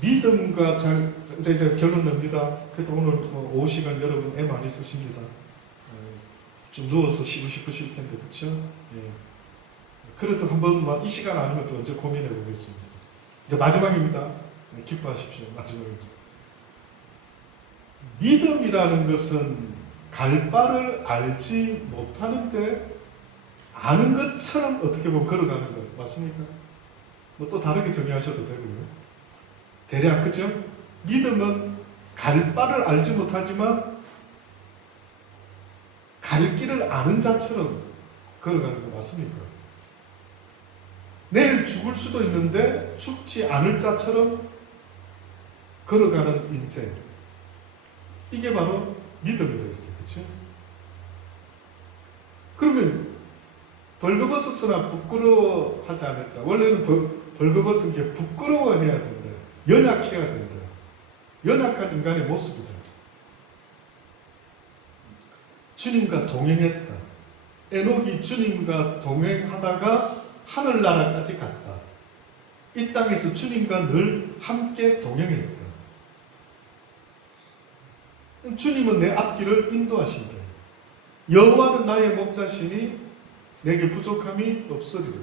믿음과 이제 결론 납니다. 그래도 오늘 오후 시간 여러분 애 많이 쓰십니다. 좀 누워서 쉬고 싶으실 텐데, 그렇죠? 예. 그래도 한번 이 시간 아니면 또 언제 고민해 보겠습니다. 이제 마지막입니다. 기뻐하십시오. 마지막입니다. 믿음이라는 것은 갈 바를 알지 못하는데 아는 것처럼 어떻게 보면 걸어가는 것 맞습니까? 뭐 또 다르게 정의하셔도 되고요. 대략, 그죠? 믿음은 갈 바를 알지 못하지만 갈 길을 아는 자처럼 걸어가는 거 맞습니까? 내일 죽을 수도 있는데 죽지 않을 자처럼 걸어가는 인생. 이게 바로 믿음이라고 했어요. 그렇죠? 그러면 벌거벗었으나 부끄러워하지 않았다. 원래는 벌거벗은 게 부끄러워해야 된다. 연약해야 된다. 연약한 인간의 모습이다. 주님과 동행했다. 에녹이 주님과 동행하다가 하늘나라까지 갔다. 이 땅에서 주님과 늘 함께 동행했다. 주님은 내 앞길을 인도하신다. 여호와는 나의 목자시니 내게 부족함이 없으리라.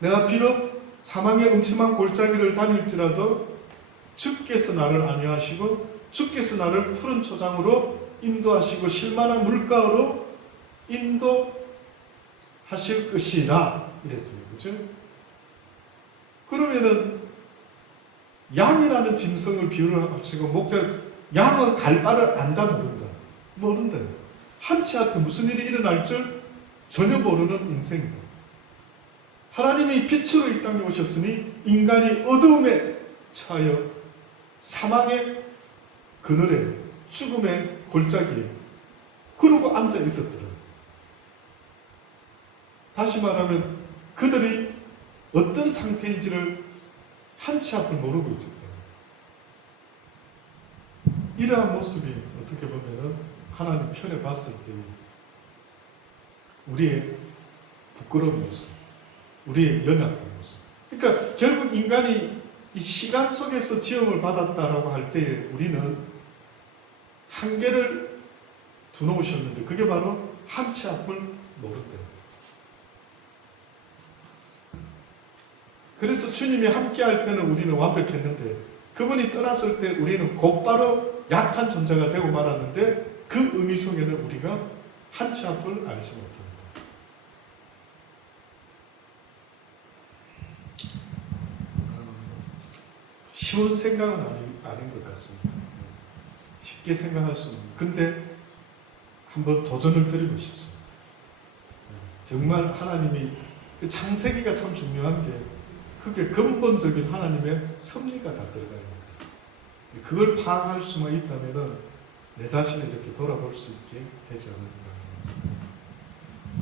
내가 비록 사망의 음침한 골짜기를 다닐지라도 주께서 나를 안위하시고 주께서 나를 푸른 초장으로 인도하시고 실만한 물가로 인도하실 것이라 이랬어요. 그렇죠? 그러면은 양이라는 짐승을 비유를 하시고 목자 양은 갈 바를 안다 모른다. 모른다. 한치 앞에 무슨 일이 일어날 줄 전혀 모르는 인생이다. 하나님이 빛으로 이 땅에 오셨으니 인간이 어두움에 처하여 사망의 그늘에 죽음의 골짜기에 그러고 앉아 있었더라. 다시 말하면 그들이 어떤 상태인지를 한치 앞을 모르고 있었다. 이러한 모습이 어떻게 보면 하나님 편에 봤을 때 우리의 부끄러운 모습, 우리의 연약한 모습. 그러니까 결국 인간이 이 시간 속에서 지음을 받았다라고 할 때에 우리는 한계를 두놓으셨는데 그게 바로 한치 앞을 모른다. 그래서 주님이 함께 할 때는 우리는 완벽했는데 그분이 떠났을 때 우리는 곧바로 약한 존재가 되고 말았는데 그 의미 속에는 우리가 한치 앞을 알지 못합니다. 쉬운 생각은 아닌 것 같습니다. 쉽게 생각할 수 없는. 근데 한번 도전을 드리고 싶습니다. 정말 하나님이 창세기가 참 중요한 게 그게 근본적인 하나님의 섭리가 다 들어가 있는 거예요. 그걸 파악할 수만 있다면 내 자신을 이렇게 돌아볼 수 있게 되지 않을까 생각합니다.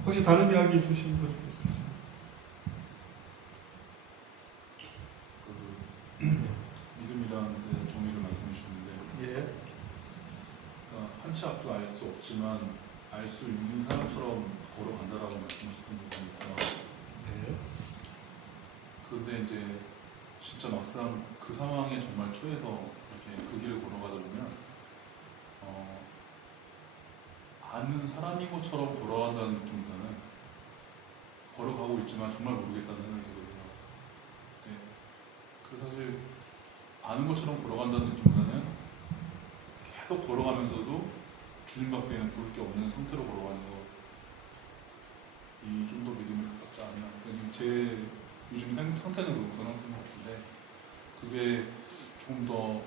혹시 다른 이야기 있으신 분 있으십니까? 믿음이라는 정의를 말씀해 주셨는데 예. 그러니까 한치 앞도 알 수 없지만 알 수 있는 사람처럼 걸어간다라고 말씀하셨던 것 보니까 네. 그런데 이제 진짜 막상 그 상황에 정말 처해서 이렇게 그 길을 걸어가다 보면 아는 사람인 것처럼 걸어간다는 느낌보다는 걸어가고 있지만 정말 모르겠다는 생각이 들거든요. 네. 그 사실 아는 것처럼 걸어간다는 느낌보다는 계속 걸어가면서도 주님밖에는 볼 게 없는 상태로 걸어가는 거, 이 좀 더 믿음이 가깝지 않나. 제 요즘 상태는 그런 상태인 것 같은데 그게 좀 더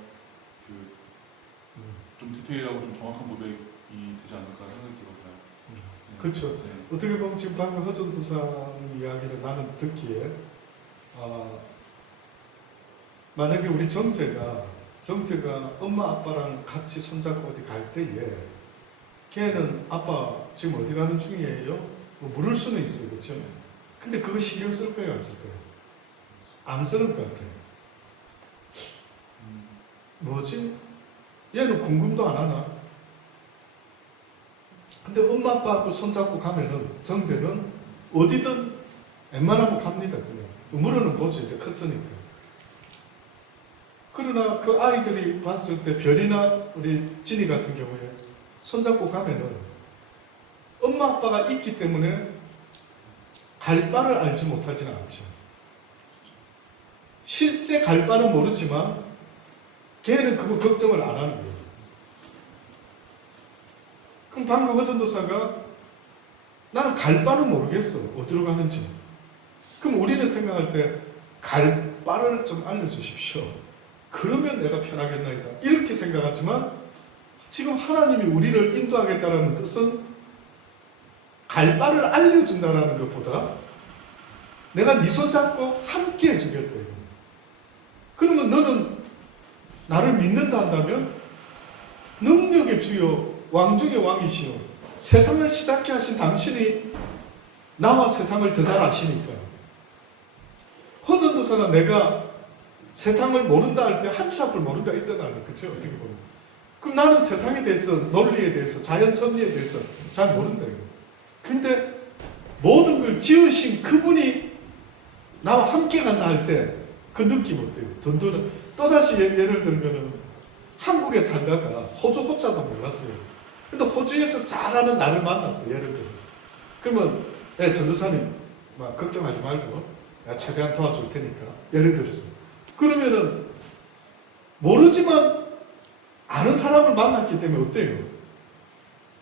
좀 디테일하고 좀 정확한 고백이 되지 않을까 생각이 들어요. 네. 그렇죠. 네. 어떻게 보면 지금 방금 허전도사 이야기를 나는 듣기에 만약에 우리 정재가 엄마 아빠랑 같이 손잡고 어디 갈 때에 걔는 아빠 지금 어디 가는 중이에요? 뭐 물을 수는 있어요. 그렇죠? 근데 그거 신경 쓸 거예요? 안 쓸 거예요? 안 쓰는 것 같아요. 뭐지? 얘는 궁금도 안 하나? 근데 엄마 아빠하고 손잡고 가면은 정재는 어디든 웬만하면 갑니다. 그냥 물어는 보죠. 이제 컸으니까. 그러나 그 아이들이 봤을 때 별이나 우리 진이 같은 경우에 손잡고 가면은 엄마 아빠가 있기 때문에 갈 바를 알지 못하지는 않죠. 실제 갈 바는 모르지만 걔는 그거 걱정을 안 하는 거예요. 그럼 방금 허전도사가 나는 갈 바는 모르겠어. 어디로 가는지. 그럼 우리는 생각할 때 갈 바를 좀 알려주십시오. 그러면 내가 편하겠나이다. 이렇게 생각하지만 지금 하나님이 우리를 인도하겠다는 뜻은 갈 바를 알려준다는 것보다 내가 네 손 잡고 함께 해주겠다. 그러면 너는 나를 믿는다 한다면 능력의 주여 왕중의 왕이시여 세상을 시작해 하신 당신이 나와 세상을 더 잘 아시니까 허전도서나 내가 세상을 모른다 할 때 한치 앞을 모른다 했다는 그쵸? 어떻게 보면 그럼 나는 세상에 대해서 논리에 대해서 자연 섭리에 대해서 잘 모른다 이거. 근데 모든 걸 지으신 그분이 나와 함께 간다 할 때 그 느낌 어때요? 든든한 또다시 예를 들면은 한국에 살다가 호주 호자도 몰랐어요. 근데 호주에서 잘하는 나를 만났어요. 예를 들어. 그러면 전도사님 막 걱정하지 말고 내가 최대한 도와줄 테니까 예를 들어서 그러면은 모르지만 아는 사람을 만났기 때문에 어때요?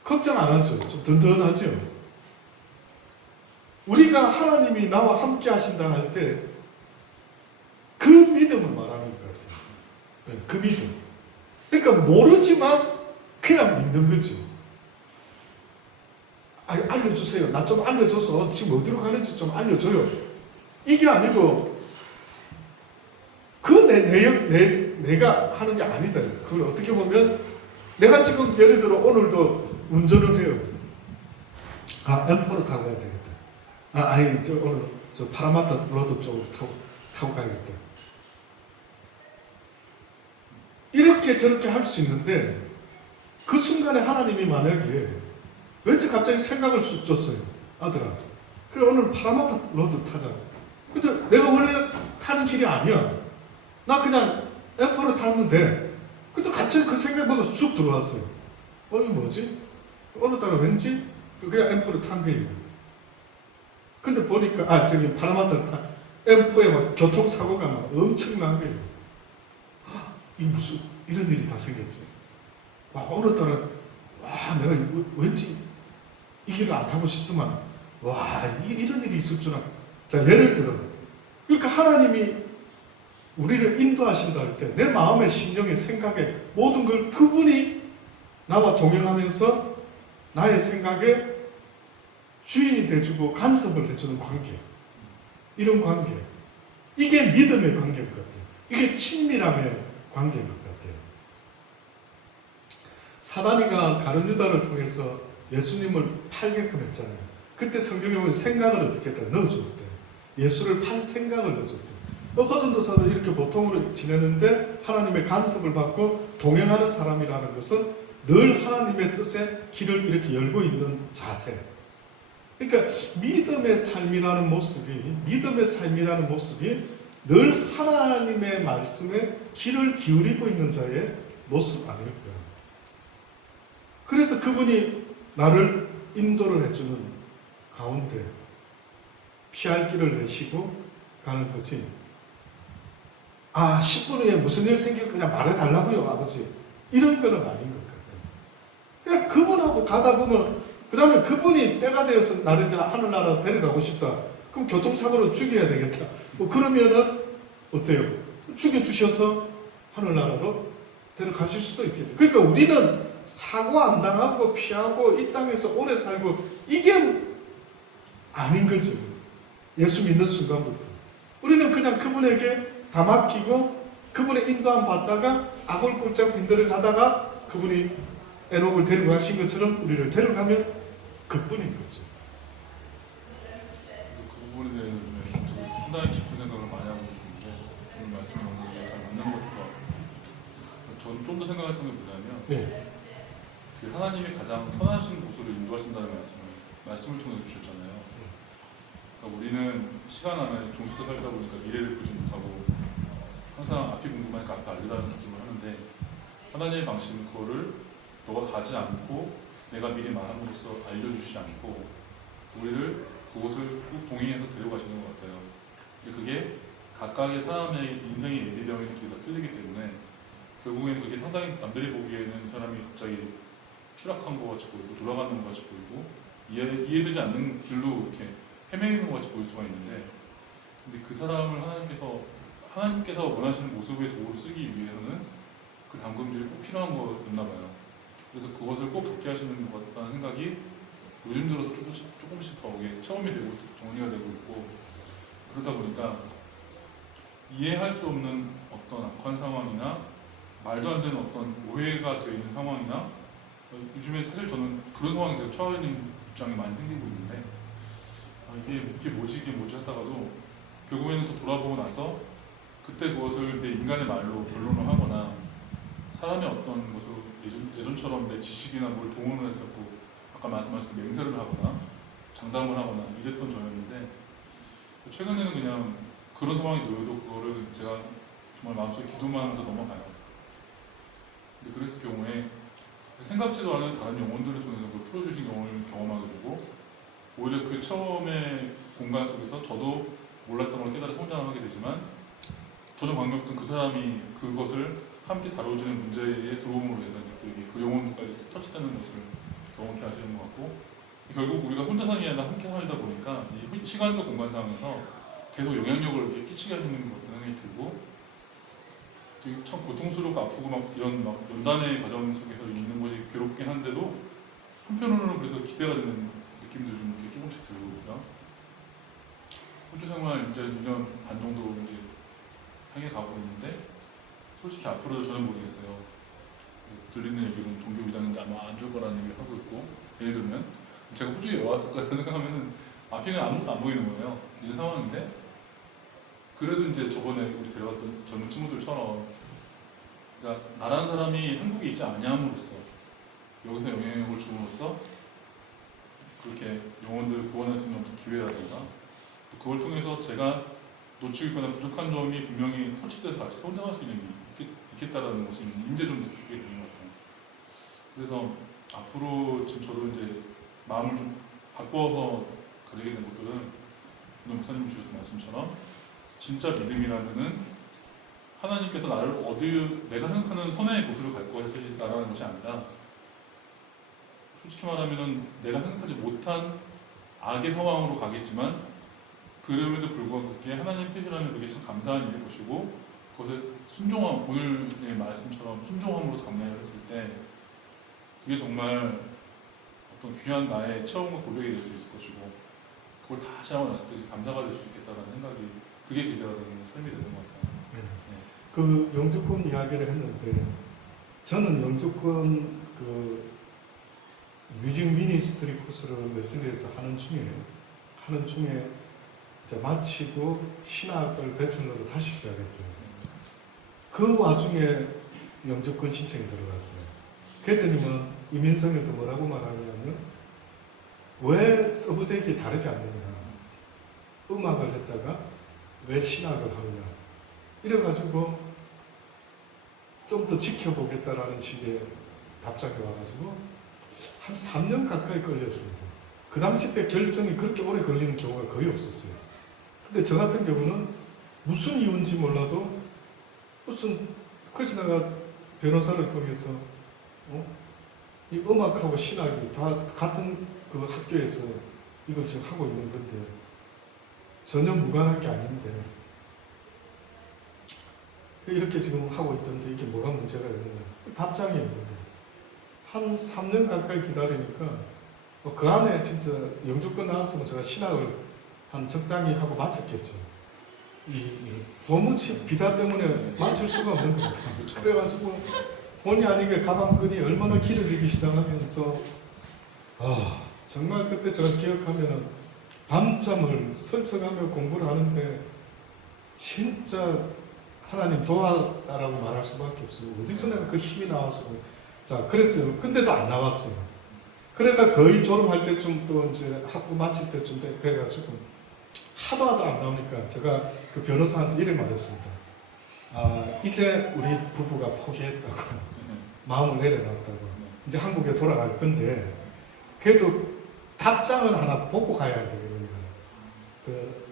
걱정 안 하죠. 좀 든든하죠. 우리가 하나님이 나와 함께 하신다 할 때 그 믿음을 말하는 것 같아요. 그 믿음. 그러니까 모르지만 그냥 믿는 거죠. 알려주세요. 나 좀 알려줘서 지금 어디로 가는지 좀 알려줘요. 이게 아니고 그건 내가 하는 게 아니다. 그걸 어떻게 보면 내가 지금 예를 들어 오늘도 운전을 해요. M4로 타고 가야 되겠다. 오늘 저 파라마타 로드 쪽으로 타고 가야겠다. 이렇게 저렇게 할 수 있는데 그 순간에 하나님이 만약에 왠지 갑자기 생각을 쑥 줬어요. 아들아, 그래 오늘 파라마타 로드 타자. 근데 내가 원래 타는 길이 아니야. 나 그냥 M4로 탔는데 근데 갑자기 그 생각보다 쑥 들어왔어요. 이게 뭐지? 오늘따라 왠지 그냥 M4로 탄 거예요. 근데 보니까 저기 파라마타 M4에 막 교통사고가 막 엄청난 거예요. 이 무슨 이런 일이 다 생겼지. 오늘따라 내가 왠지 이 길을 안 타고 싶더만 이런 일이 있을 줄 알아. 자 예를 들어 그러니까 하나님이 우리를 인도하신다 할 때 내 마음의 심령의 생각에 모든 걸 그분이 나와 동행하면서 나의 생각에 주인이 돼주고 간섭을 해주는 관계, 이런 관계, 이게 믿음의 관계인 것 같아요. 이게 친밀함의 관계인 것 같아요. 사단이가 가룟 유다를 통해서 예수님을 팔게끔 했잖아요. 그때 성경에 보면 생각을 어떻게 했다? 넣어줬대. 예수를 팔 생각을 넣어줬대. 허전도사도 이렇게 보통으로 지내는데 하나님의 간섭을 받고 동행하는 사람이라는 것은 늘 하나님의 뜻에 길을 이렇게 열고 있는 자세. 그러니까 믿음의 삶이라는 모습이 늘 하나님의 말씀에 귀를 기울이고 있는 자의 모습 아닐까. 그래서 그분이 나를 인도를 해주는 가운데 피할 길을 내시고 가는 거지. 10분 후에 무슨 일 생길 그냥 말해달라고요, 아버지. 이런 거는 아닌 것 같아요. 그냥 그분하고 가다 보면, 그 다음에 그분이 때가 되어서 나를 이제 하늘나라 데려가고 싶다. 그럼 교통사고로 죽여야 되겠다. 그러면은, 어때요? 죽여주셔서 하늘나라로 데려가실 수도 있겠죠. 그러니까 우리는 사고 안 당하고 피하고 이 땅에서 오래 살고 이게 아닌 거지. 예수 믿는 순간부터. 우리는 그냥 그분에게 다 맡기고 그분의 인도함 받다가 아골골장 빈들을 가다가 그분이 에녹을 데려가신 것처럼 우리를 데려가면 그뿐인 거죠. 그 부분에 대해서 상당히 깊은 생각을 많이 하고 있는데 오늘 말씀을 잘 맞는 것 같아요. 저는 좀 더 생각했던 게 뭐냐면 그 하나님이 가장 선하신 곳으로 인도하신다는 말씀을 통해서 주셨잖아요. 그러니까 우리는 시간 안에 종식도 살다 보니까 미래를 보지 못하고 항상 앞이 궁금하니까 앞에 알려달라는 말씀을 하는데 하나님의 방식은 그거를 너가 가지 않고 내가 미리 말함으로써 알려주시지 않고 우리를 그곳을 꼭 동행해서 데려가시는 것 같아요. 근데 그게 각각의 사람의 인생의 예비되어 있는 길이 다 틀리기 때문에 결국에는 그게 상당히 남들이 보기에는 사람이 갑자기 추락한 것 같이 보이고 돌아가는 것 같이 보이고 이해되지 않는 길로 이렇게 헤매는 것 같이 보일 수가 있는데 근데 그 사람을 하나님께서 하나님께서 원하시는 모습의 도구를 쓰기 위해서는 그 담금들이 꼭 필요한 거였나 봐요. 그래서 그것을 꼭 겪게 하시는 것 같다는 생각이 요즘 들어서 조금씩 더 이게 체험이 되고 정리가 되고 있고, 그러다 보니까 이해할 수 없는 어떤 악한 상황이나 말도 안 되는 어떤 오해가 되어 있는 상황이나, 요즘에 사실 저는 그런 상황에 대해 처해 있는 입장이 많이 생기고 있는데, 이게 뭐지 하다가도 결국에는 또 돌아보고 나서 그때 그것을 내 인간의 말로 변론을 하거나 사람의 어떤 것을 예전처럼 내 지식이나 뭘 동원을 해서 아까 말씀하신 맹세를 하거나 장담을 하거나 이랬던 저였는데, 최근에는 그냥 그런 상황이 놓여도 그거를 제가 정말 마음속에 기도만 하면서 넘어가요. 근데 그랬을 경우에 생각지도 않은 다른 영혼들을 통해서 그걸 풀어주신 경험을 경험하게 되고, 오히려 그 처음의 공간 속에서 저도 몰랐던 걸 깨달아 성장하게 되지만, 전혀 관계없던 그 사람이 그것을 함께 다뤄지는 문제에 도움으로 해서 그 영혼까지 터치되는 것을 경험케 하시는 것 같고, 결국 우리가 혼자 사는 게 아니라 함께 살다 보니까 이 시간과 공간상에서 계속 영향력을 이렇게 끼치게 하는 것 같다는 생각이 들고, 참 고통스럽고 아프고 막 이런 막 연단의 과정 속에서 있는 것이 괴롭긴 한데도 한편으로는 그래서 기대가 되는 느낌도 좀 이렇게 조금씩 들고요. 호주 생활 이제 2년 반 정도 이제 향해 가고 있는데, 솔직히 앞으로도 저는 모르겠어요. 들리는 얘기는 종교 이단인데 아마 안 줄 거라는 얘기를 하고 있고, 예를 들면 제가 호주에 왔을 거라고 생각하면은 앞에는 아무것도 안 보이는 거예요. 이런 상황인데, 그래도 이제 저번에 우리 데려갔던 젊은 친구들처럼, 그러니까 나라는 사람이 한국에 있지 않냐함으로써 여기서 영향력을 줌으로써 그렇게 영혼들을 구원할 수 있는 어떤 기회라든가, 그걸 통해서 제가 놓치고 있거나 부족한 점이 분명히 터치돼서 같이 성장할 수 있는 게 있겠다라는 것을 이제 좀 느끼게 되는 것 같아요. 그래서 앞으로 지금 저도 이제 마음을 좀 바꿔서 가지게 된 것들은 오늘 목사님 주셨던 말씀처럼, 진짜 믿음이라면은 하나님께서 나를 어디 내가 생각하는 선의 곳으로 갈 것이다라는 것이 아니라, 솔직히 말하면은 내가 생각하지 못한 악의 상황으로 가겠지만, 그럼에도 불구하고 그게 하나님 뜻이라면 그게 참 감사한 일일 것이고, 그것을 순종함, 오늘의 말씀처럼 순종함으로 감내를 했을 때 그게 정말 어떤 귀한 나의 체험과 고백이 될 수 있을 것이고, 그걸 다시 하고 났을 때 감사가 될 수 있겠다라는 생각이, 그게 기대가 되는 삶이 되는 것 같아요. 그 영주권 이야기를 했는데, 저는 영주권 그 뮤직 미니스트리 코스를 웨슬리에서 하는 중에 이제 마치고 신학을 배천으로 다시 시작했어요. 그 와중에 영주권 신청이 들어갔어요. 그랬더니만 이민성에서 뭐라고 말하냐면, 왜 서브젝이 다르지 않느냐, 음악을 했다가 왜 신학을 하느냐, 이래가지고 좀 더 지켜보겠다라는 식의 답장이 와가지고 한 3년 가까이 걸렸습니다. 그 당시 때 결정이 그렇게 오래 걸리는 경우가 거의 없었어요. 근데 저 같은 경우는 무슨 이유인지 몰라도 그래서 내가 변호사를 통해서 이 음악하고 신학이 다 같은 그 학교에서 이걸 지금 하고 있는 건데 전혀 무관한 게 아닌데 이렇게 지금 하고 있던데 이게 뭐가 문제가 있느냐, 답장이 없는데 한 3년 가까이 기다리니까 그 안에 진짜 영주권 나왔으면 제가 신학을 한 적당히 하고 마쳤겠죠. 이 소무치 비자 때문에 마칠 수가 없는 겁니다. 그래가지고 본의 아니게 가방끈이 얼마나 길어지기 시작하면서 정말 그때 제가 기억하면은 밤잠을 설쳐가며 공부를 하는데 진짜 하나님 도와달라고 말할 수밖에 없어요. 어디서 내가 그 힘이 나와서. 자, 그랬어요. 근데도 안 나왔어요. 그러니까 거의 졸업할 때쯤 또 이제 학부 마칠 때쯤 돼가지고 하도 안 나오니까 제가 그 변호사한테 이를 말했습니다. 이제 우리 부부가 포기했다고. 마음을 내려놨다고. 이제 한국에 돌아갈 건데 그래도 답장을 하나 보고 가야 되거든요. 그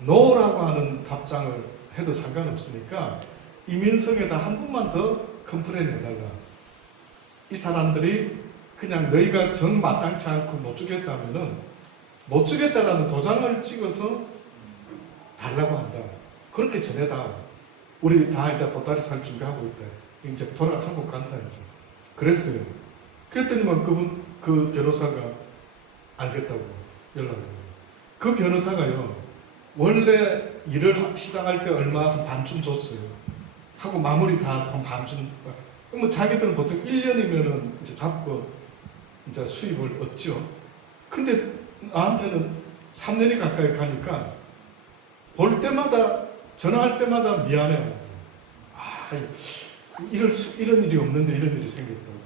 노라고 하는 답장을 해도 상관없으니까 이민석에다 한 번만 더 컴플레인 해달라. 이 사람들이 그냥 너희가 정 마땅치 않고 못 주겠다면은 못 주겠다라는 도장을 찍어서 달라고 한다. 그렇게 전해다. 우리 다 이제 보따리 살 준비하고 있다. 이제 한국 간다 이제. 그랬어요. 그랬더니만 그 변호사가 알겠다고 연락을 해요. 그 변호사가요, 원래 일을 시작할 때 얼마 한 반쯤 줬어요. 하고 마무리 다 한 반쯤. 그러면 자기들은 보통 1년이면은 이제 잡고 이제 수입을 얻죠. 근데 나한테는 3년이 가까이 가니까 볼 때마다, 전화할 때마다 미안해요. 아, 이런 일이 없는데 이런 일이 생겼다고.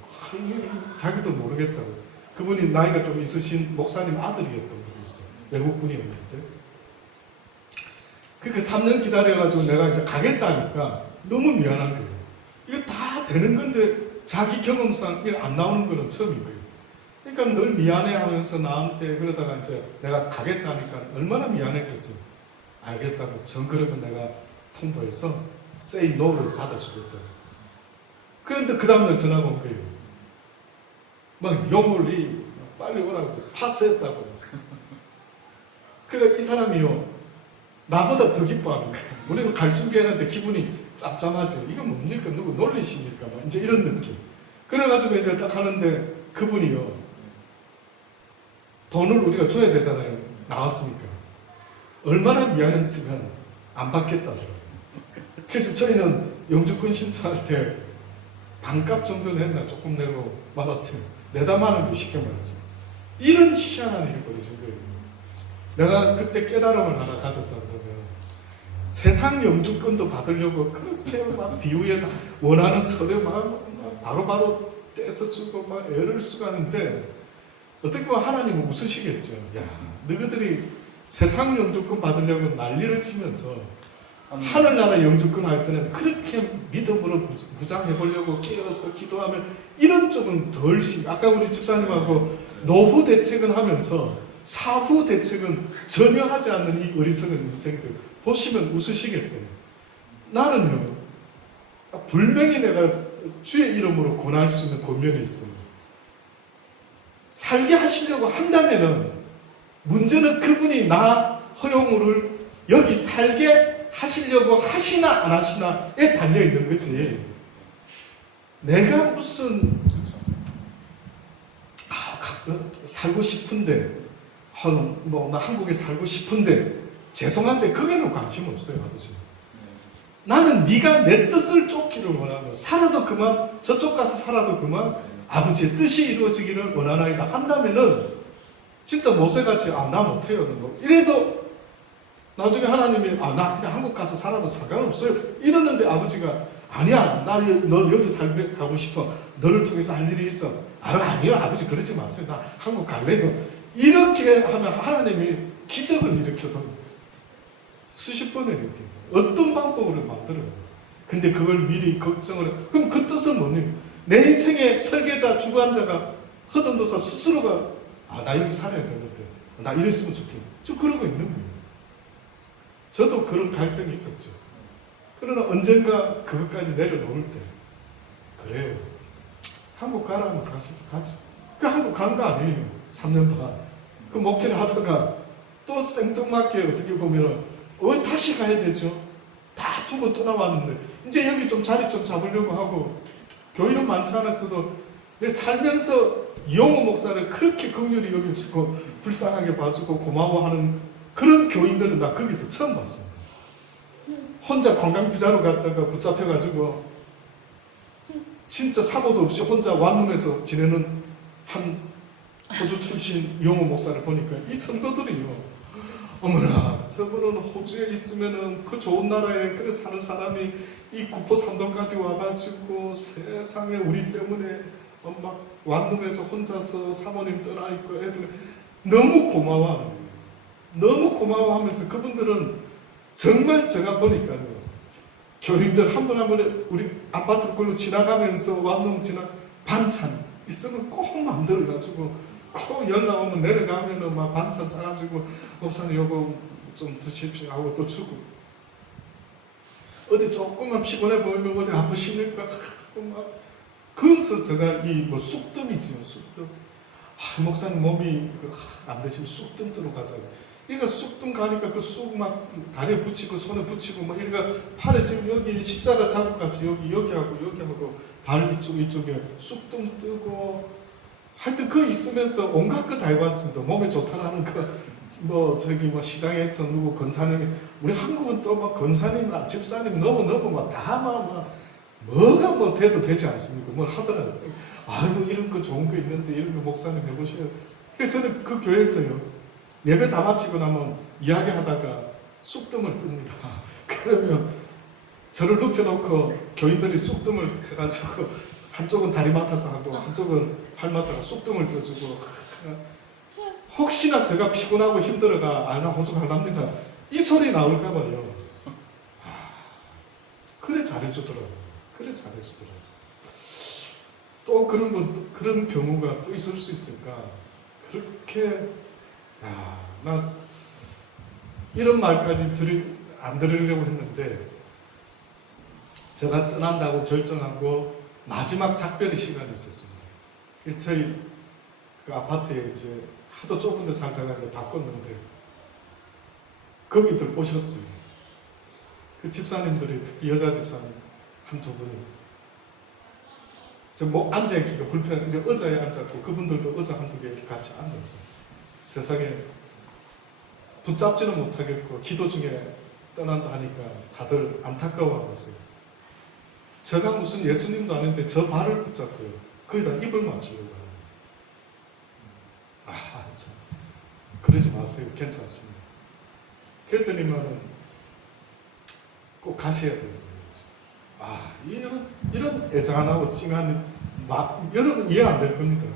자기도 모르겠다고. 그분이 나이가 좀 있으신 목사님 아들이었던 분이 있어요. 외국 분이었는데. 그러니까 3년 기다려가지고 내가 이제 가겠다니까 너무 미안한 거예요. 이거 다 되는 건데 자기 경험상 이게 안 나오는 거는 처음인 거예요. 그러니까 늘 미안해 하면서 나한테 그러다가 이제 내가 가겠다니까 얼마나 미안했겠어요. 알겠다고. 전 그러면 내가 통보해서 say no를 받아주겠다고. 그런데 그 다음날 전화가 온 거예요. 막 욕을 빨리 오라고 파스했다고. 그러니까 이 사람이요, 나보다 더 기뻐하는 거예요. 우리는 갈 준비했는데 기분이 짭짤하지. 이거 뭡니까? 누구 놀리십니까? 이제 이런 느낌. 그래가지고 이제 딱 하는데 그분이요, 돈을 우리가 줘야 되잖아요. 나왔으니까. 얼마나 미안했으면 안 받겠다더라고요. 그래서 저희는 영주권 신청할 때 반값 정도는 했나 조금 내고 받았어요. 내담하는 게 쉽게 말해서. 이런 희한한 일이 벌어진 거예요. 내가 그때 깨달음을 하나 가졌다면 세상 영주권도 받으려고 그렇게 막 비유에 원하는 서류 막 바로바로 떼서 주고 막 애를 쓰가는데 어떻게 보면 하나님은 웃으시겠죠. 야, 너희들이 세상 영주권 받으려고 난리를 치면서 하늘나라 영주권 할 때는 그렇게 믿음으로 무장해 보려고 깨어서 기도하면 이런 쪽은 덜 아까 우리 집사님하고 노후 대책은 하면서 사후 대책은 전혀 하지 않는 이 어리석은 인생들 보시면 웃으시겠대요. 나는요, 분명히 내가 주의 이름으로 권할 수 있는 권면이 있습니다. 살게 하시려고 한다면은 문제는 그분이 나 허용우를 여기 살게 하시려고 하시나 안 하시나에 달려 있는 거지. 내가 무슨 살고 싶은데 나 한국에 살고 싶은데 죄송한데 그게는 관심 없어요, 아버지. 나는 네가 내 뜻을 쫓기를 원하고 살아도 그만, 저쪽 가서 살아도 그만, 아버지의 뜻이 이루어지기를 원하나이다 한다면은 진짜 모세같이 나 못해요. 이래도 나중에 하나님이 나 그냥 한국 가서 살아도 상관없어요 이러는데 아버지가 아니야, 너 여기 살고 싶어. 너를 통해서 할 일이 있어. 아니요 아버지 그러지 마세요. 나 한국 갈래요. 이렇게 하면 하나님이 기적을 일으켜도 수십 번을 이렇게 어떤 방법으로 만들어요. 근데 그걸 미리 걱정을 그럼 그 뜻은 뭐니? 내 인생의 설계자 주관자가 허전도사 스스로가 나 여기 살아야 되는데 나 이랬으면 좋겠네. 저 그러고 있는 거예요. 저도 그런 갈등이 있었죠. 그러나 언젠가 그것까지 내려놓을 때 그래요. 한국 가라면 가죠. 그 한국 간 거 아니에요. 3년 반. 그 목회를 하다가 또 생뚱맞게 어떻게 보면 왜 다시 가야 되죠? 다 두고 떠나왔는데 이제 여기 좀 자리 좀 잡으려고 하고 교인은 많지 않았어도 내 살면서 이용호 목사를 그렇게 긍휼히 여겨주고 불쌍하게 봐주고 고마워하는 그런 교인들은 나 거기서 처음 봤습니다. 혼자 관광비자로 갔다가 붙잡혀가지고 진짜 사고도 없이 혼자 완룸에서 지내는 한 호주 출신 이용호 목사를 보니까 이 성도들이요, 어머나 저분은 호주에 있으면은 그 좋은 나라에 그래 사는 사람이 이 구포 삼동까지 와가지고 세상에 우리 때문에 막 완룸에서 혼자서 사모님 떠나 있고 애들 너무 고마워하는 거예요. 너무 고마워하면서 그분들은 정말 제가 보니까요, 교인들 한 번 한 번에 우리 아파트 걸로 지나가면서 완룸 반찬 있으면 꼭 만들어가지고 꼭 연락 오면 내려가면은 막 반찬 싸가지고 목사님 요거 좀 드십시오 하고 또 주고, 어디 조금만 피곤해 보이면 어디 아프십니까? 막 그래서 제가 이 뭐 쑥뜸이지요, 쑥뜸. 목사님 몸이 안 되시면 쑥뜸 뜨러 가자고. 이거 쑥등 가니까 그 쑥 막 다리에 붙이고 손에 붙이고 막 이러니까 팔에 지금 여기 십자가 자국같이 여기하고 발 이쪽에 쑥등 뜨고 하여튼 그 있으면서 온갖 거 다 해봤습니다. 몸에 좋다라는 거 뭐 저기 뭐 시장에서 누구 권사님이 우리 한국은 또 막 권사님 집사님 너무 막 다 막 뭐가 뭐 돼도 되지 않습니까? 뭘 하더라고요. 아유 이런 거 좋은 거 있는데 이런 거 목사님 해보셔요. 그래서 저는 그 교회에서요 예배 다 마치고 나면 이야기하다가 쑥뜸을 뜹니다. 그러면 저를 눕혀놓고 교인들이 쑥뜸을 해가지고 한쪽은 다리 맡아서 하고 한쪽은 팔 맡아서 쑥뜸을 떠주고 혹시나 제가 피곤하고 힘들어가 나 호죽하랍니다. 이 소리 나올까봐요. 그래 잘해주더라고요. 또 그런 경우가 또 있을 수 있을까? 그렇게 나 이런 말까지 안 들으려고 했는데 제가 떠난다고 결정하고 마지막 작별의 시간이 있었습니다. 저희 그 아파트에 이제 하도 좁은 데 살다가 이제 바꿨는데 거기들 오셨어요. 그 집사님들이 특히 여자 집사님 한두 분이 저 뭐 앉아있기가 불편한데 의자에 앉았고 그분들도 의자 한두 개 같이 앉았어요. 세상에 붙잡지는 못하겠고 기도 중에 떠난다 하니까 다들 안타까워하세요. 제가 무슨 예수님도 아닌데 저 발을 붙잡고요. 거기다 입을 맞추려고 하는. 참. 그러지 마세요. 괜찮습니다. 그랬더니만은 꼭 가셔야 돼요. 이런 애잔하고 찡한 여러분 이해 안 될 겁니다.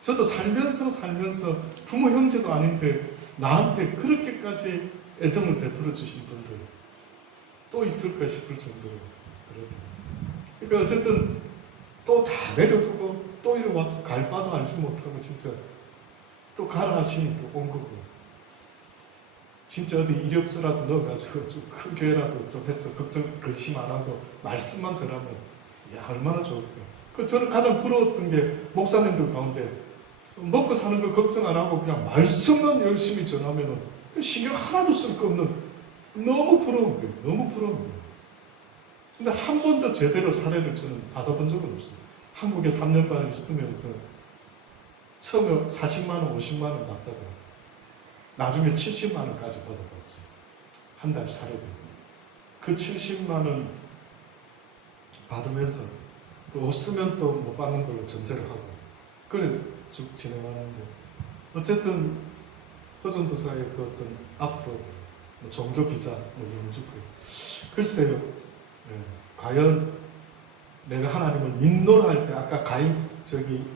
저도 살면서 부모 형제도 아닌데 나한테 그렇게까지 애정을 베풀어 주신 분들 또 있을까 싶을 정도로 그러더라고요. 그러니까 어쨌든 또 다 내려두고 또 이리 와서 갈 바도 알지 못하고 진짜 또 가라 하시니 또 온 거고 진짜 어디 이력서라도 넣어가지고 좀 큰 교회라도 좀 해서 근심 안 하고 말씀만 전하면 얼마나 좋을까. 그 저는 가장 부러웠던 게 목사님들 가운데 먹고 사는 거 걱정 안 하고 그냥 말씀만 열심히 전하면은 신경 하나도 쓸 거 없는 너무 부러운 거예요. 근데 한 번도 제대로 사례를 저는 받아본 적은 없어요. 한국에 3년간 있으면서 처음에 40만 원, 50만 원 받다가 나중에 70만 원까지 받아봤죠. 한 달 사례비. 그 70만 원 받으면서 또 없으면 또 못 받는 걸로 전제를 하고 그래 쭉 진행하는데 어쨌든 허전도사의 그 어떤 앞으로 뭐 종교 비자 뭐 영주권 글쎄요. 과연 내가 하나님을 믿노라 할 때 아까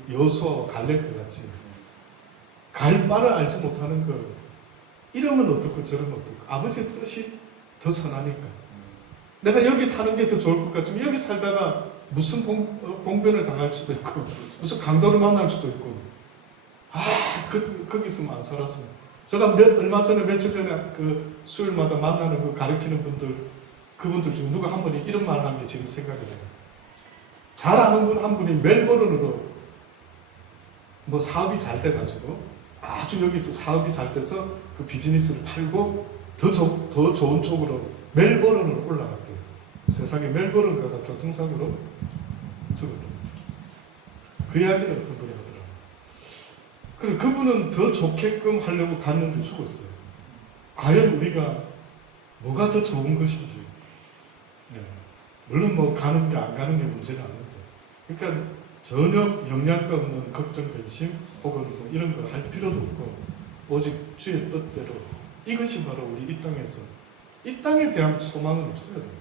여호수아와 갈렙과 같이 갈 바를 알지 못하는 거 이러면 어떻고 저러면 어떻고 아버지의 뜻이 더 선하니까 내가 여기 사는 게 더 좋을 것 같지만 여기 살다가 무슨 봉변을 당할 수도 있고 무슨 강도를 만날 수도 있고 거기서만 안 살았으면 제가 며칠 전에 그 수요일마다 만나는 그 가르치는 그분들 중에 누가 한 분이 이런 말을 하는 게 지금 생각이 나요. 잘 아는 분 한 분이 멜버른으로 뭐 사업이 잘 돼가지고 아주 여기서 사업이 잘 돼서 그 비즈니스를 팔고 더 좋은 쪽으로 멜버른으로 올라갔대요. 세상에 멜버른 가다 교통사고로 죽었다. 그 이야기를 어떤 분이 하더라고요. 그리고 그분은 더 좋게끔 하려고 갔는데 죽었어요. 과연 우리가 뭐가 더 좋은 것인지 물론 뭐 가는 게 안 가는 게 문제는 아닌데 그러니까 전혀 영양가 없는 걱정, 근심 혹은 뭐 이런 거 할 필요도 없고 오직 주의 뜻대로 이것이 바로 우리 이 땅에 대한 소망은 없어야 됩니다.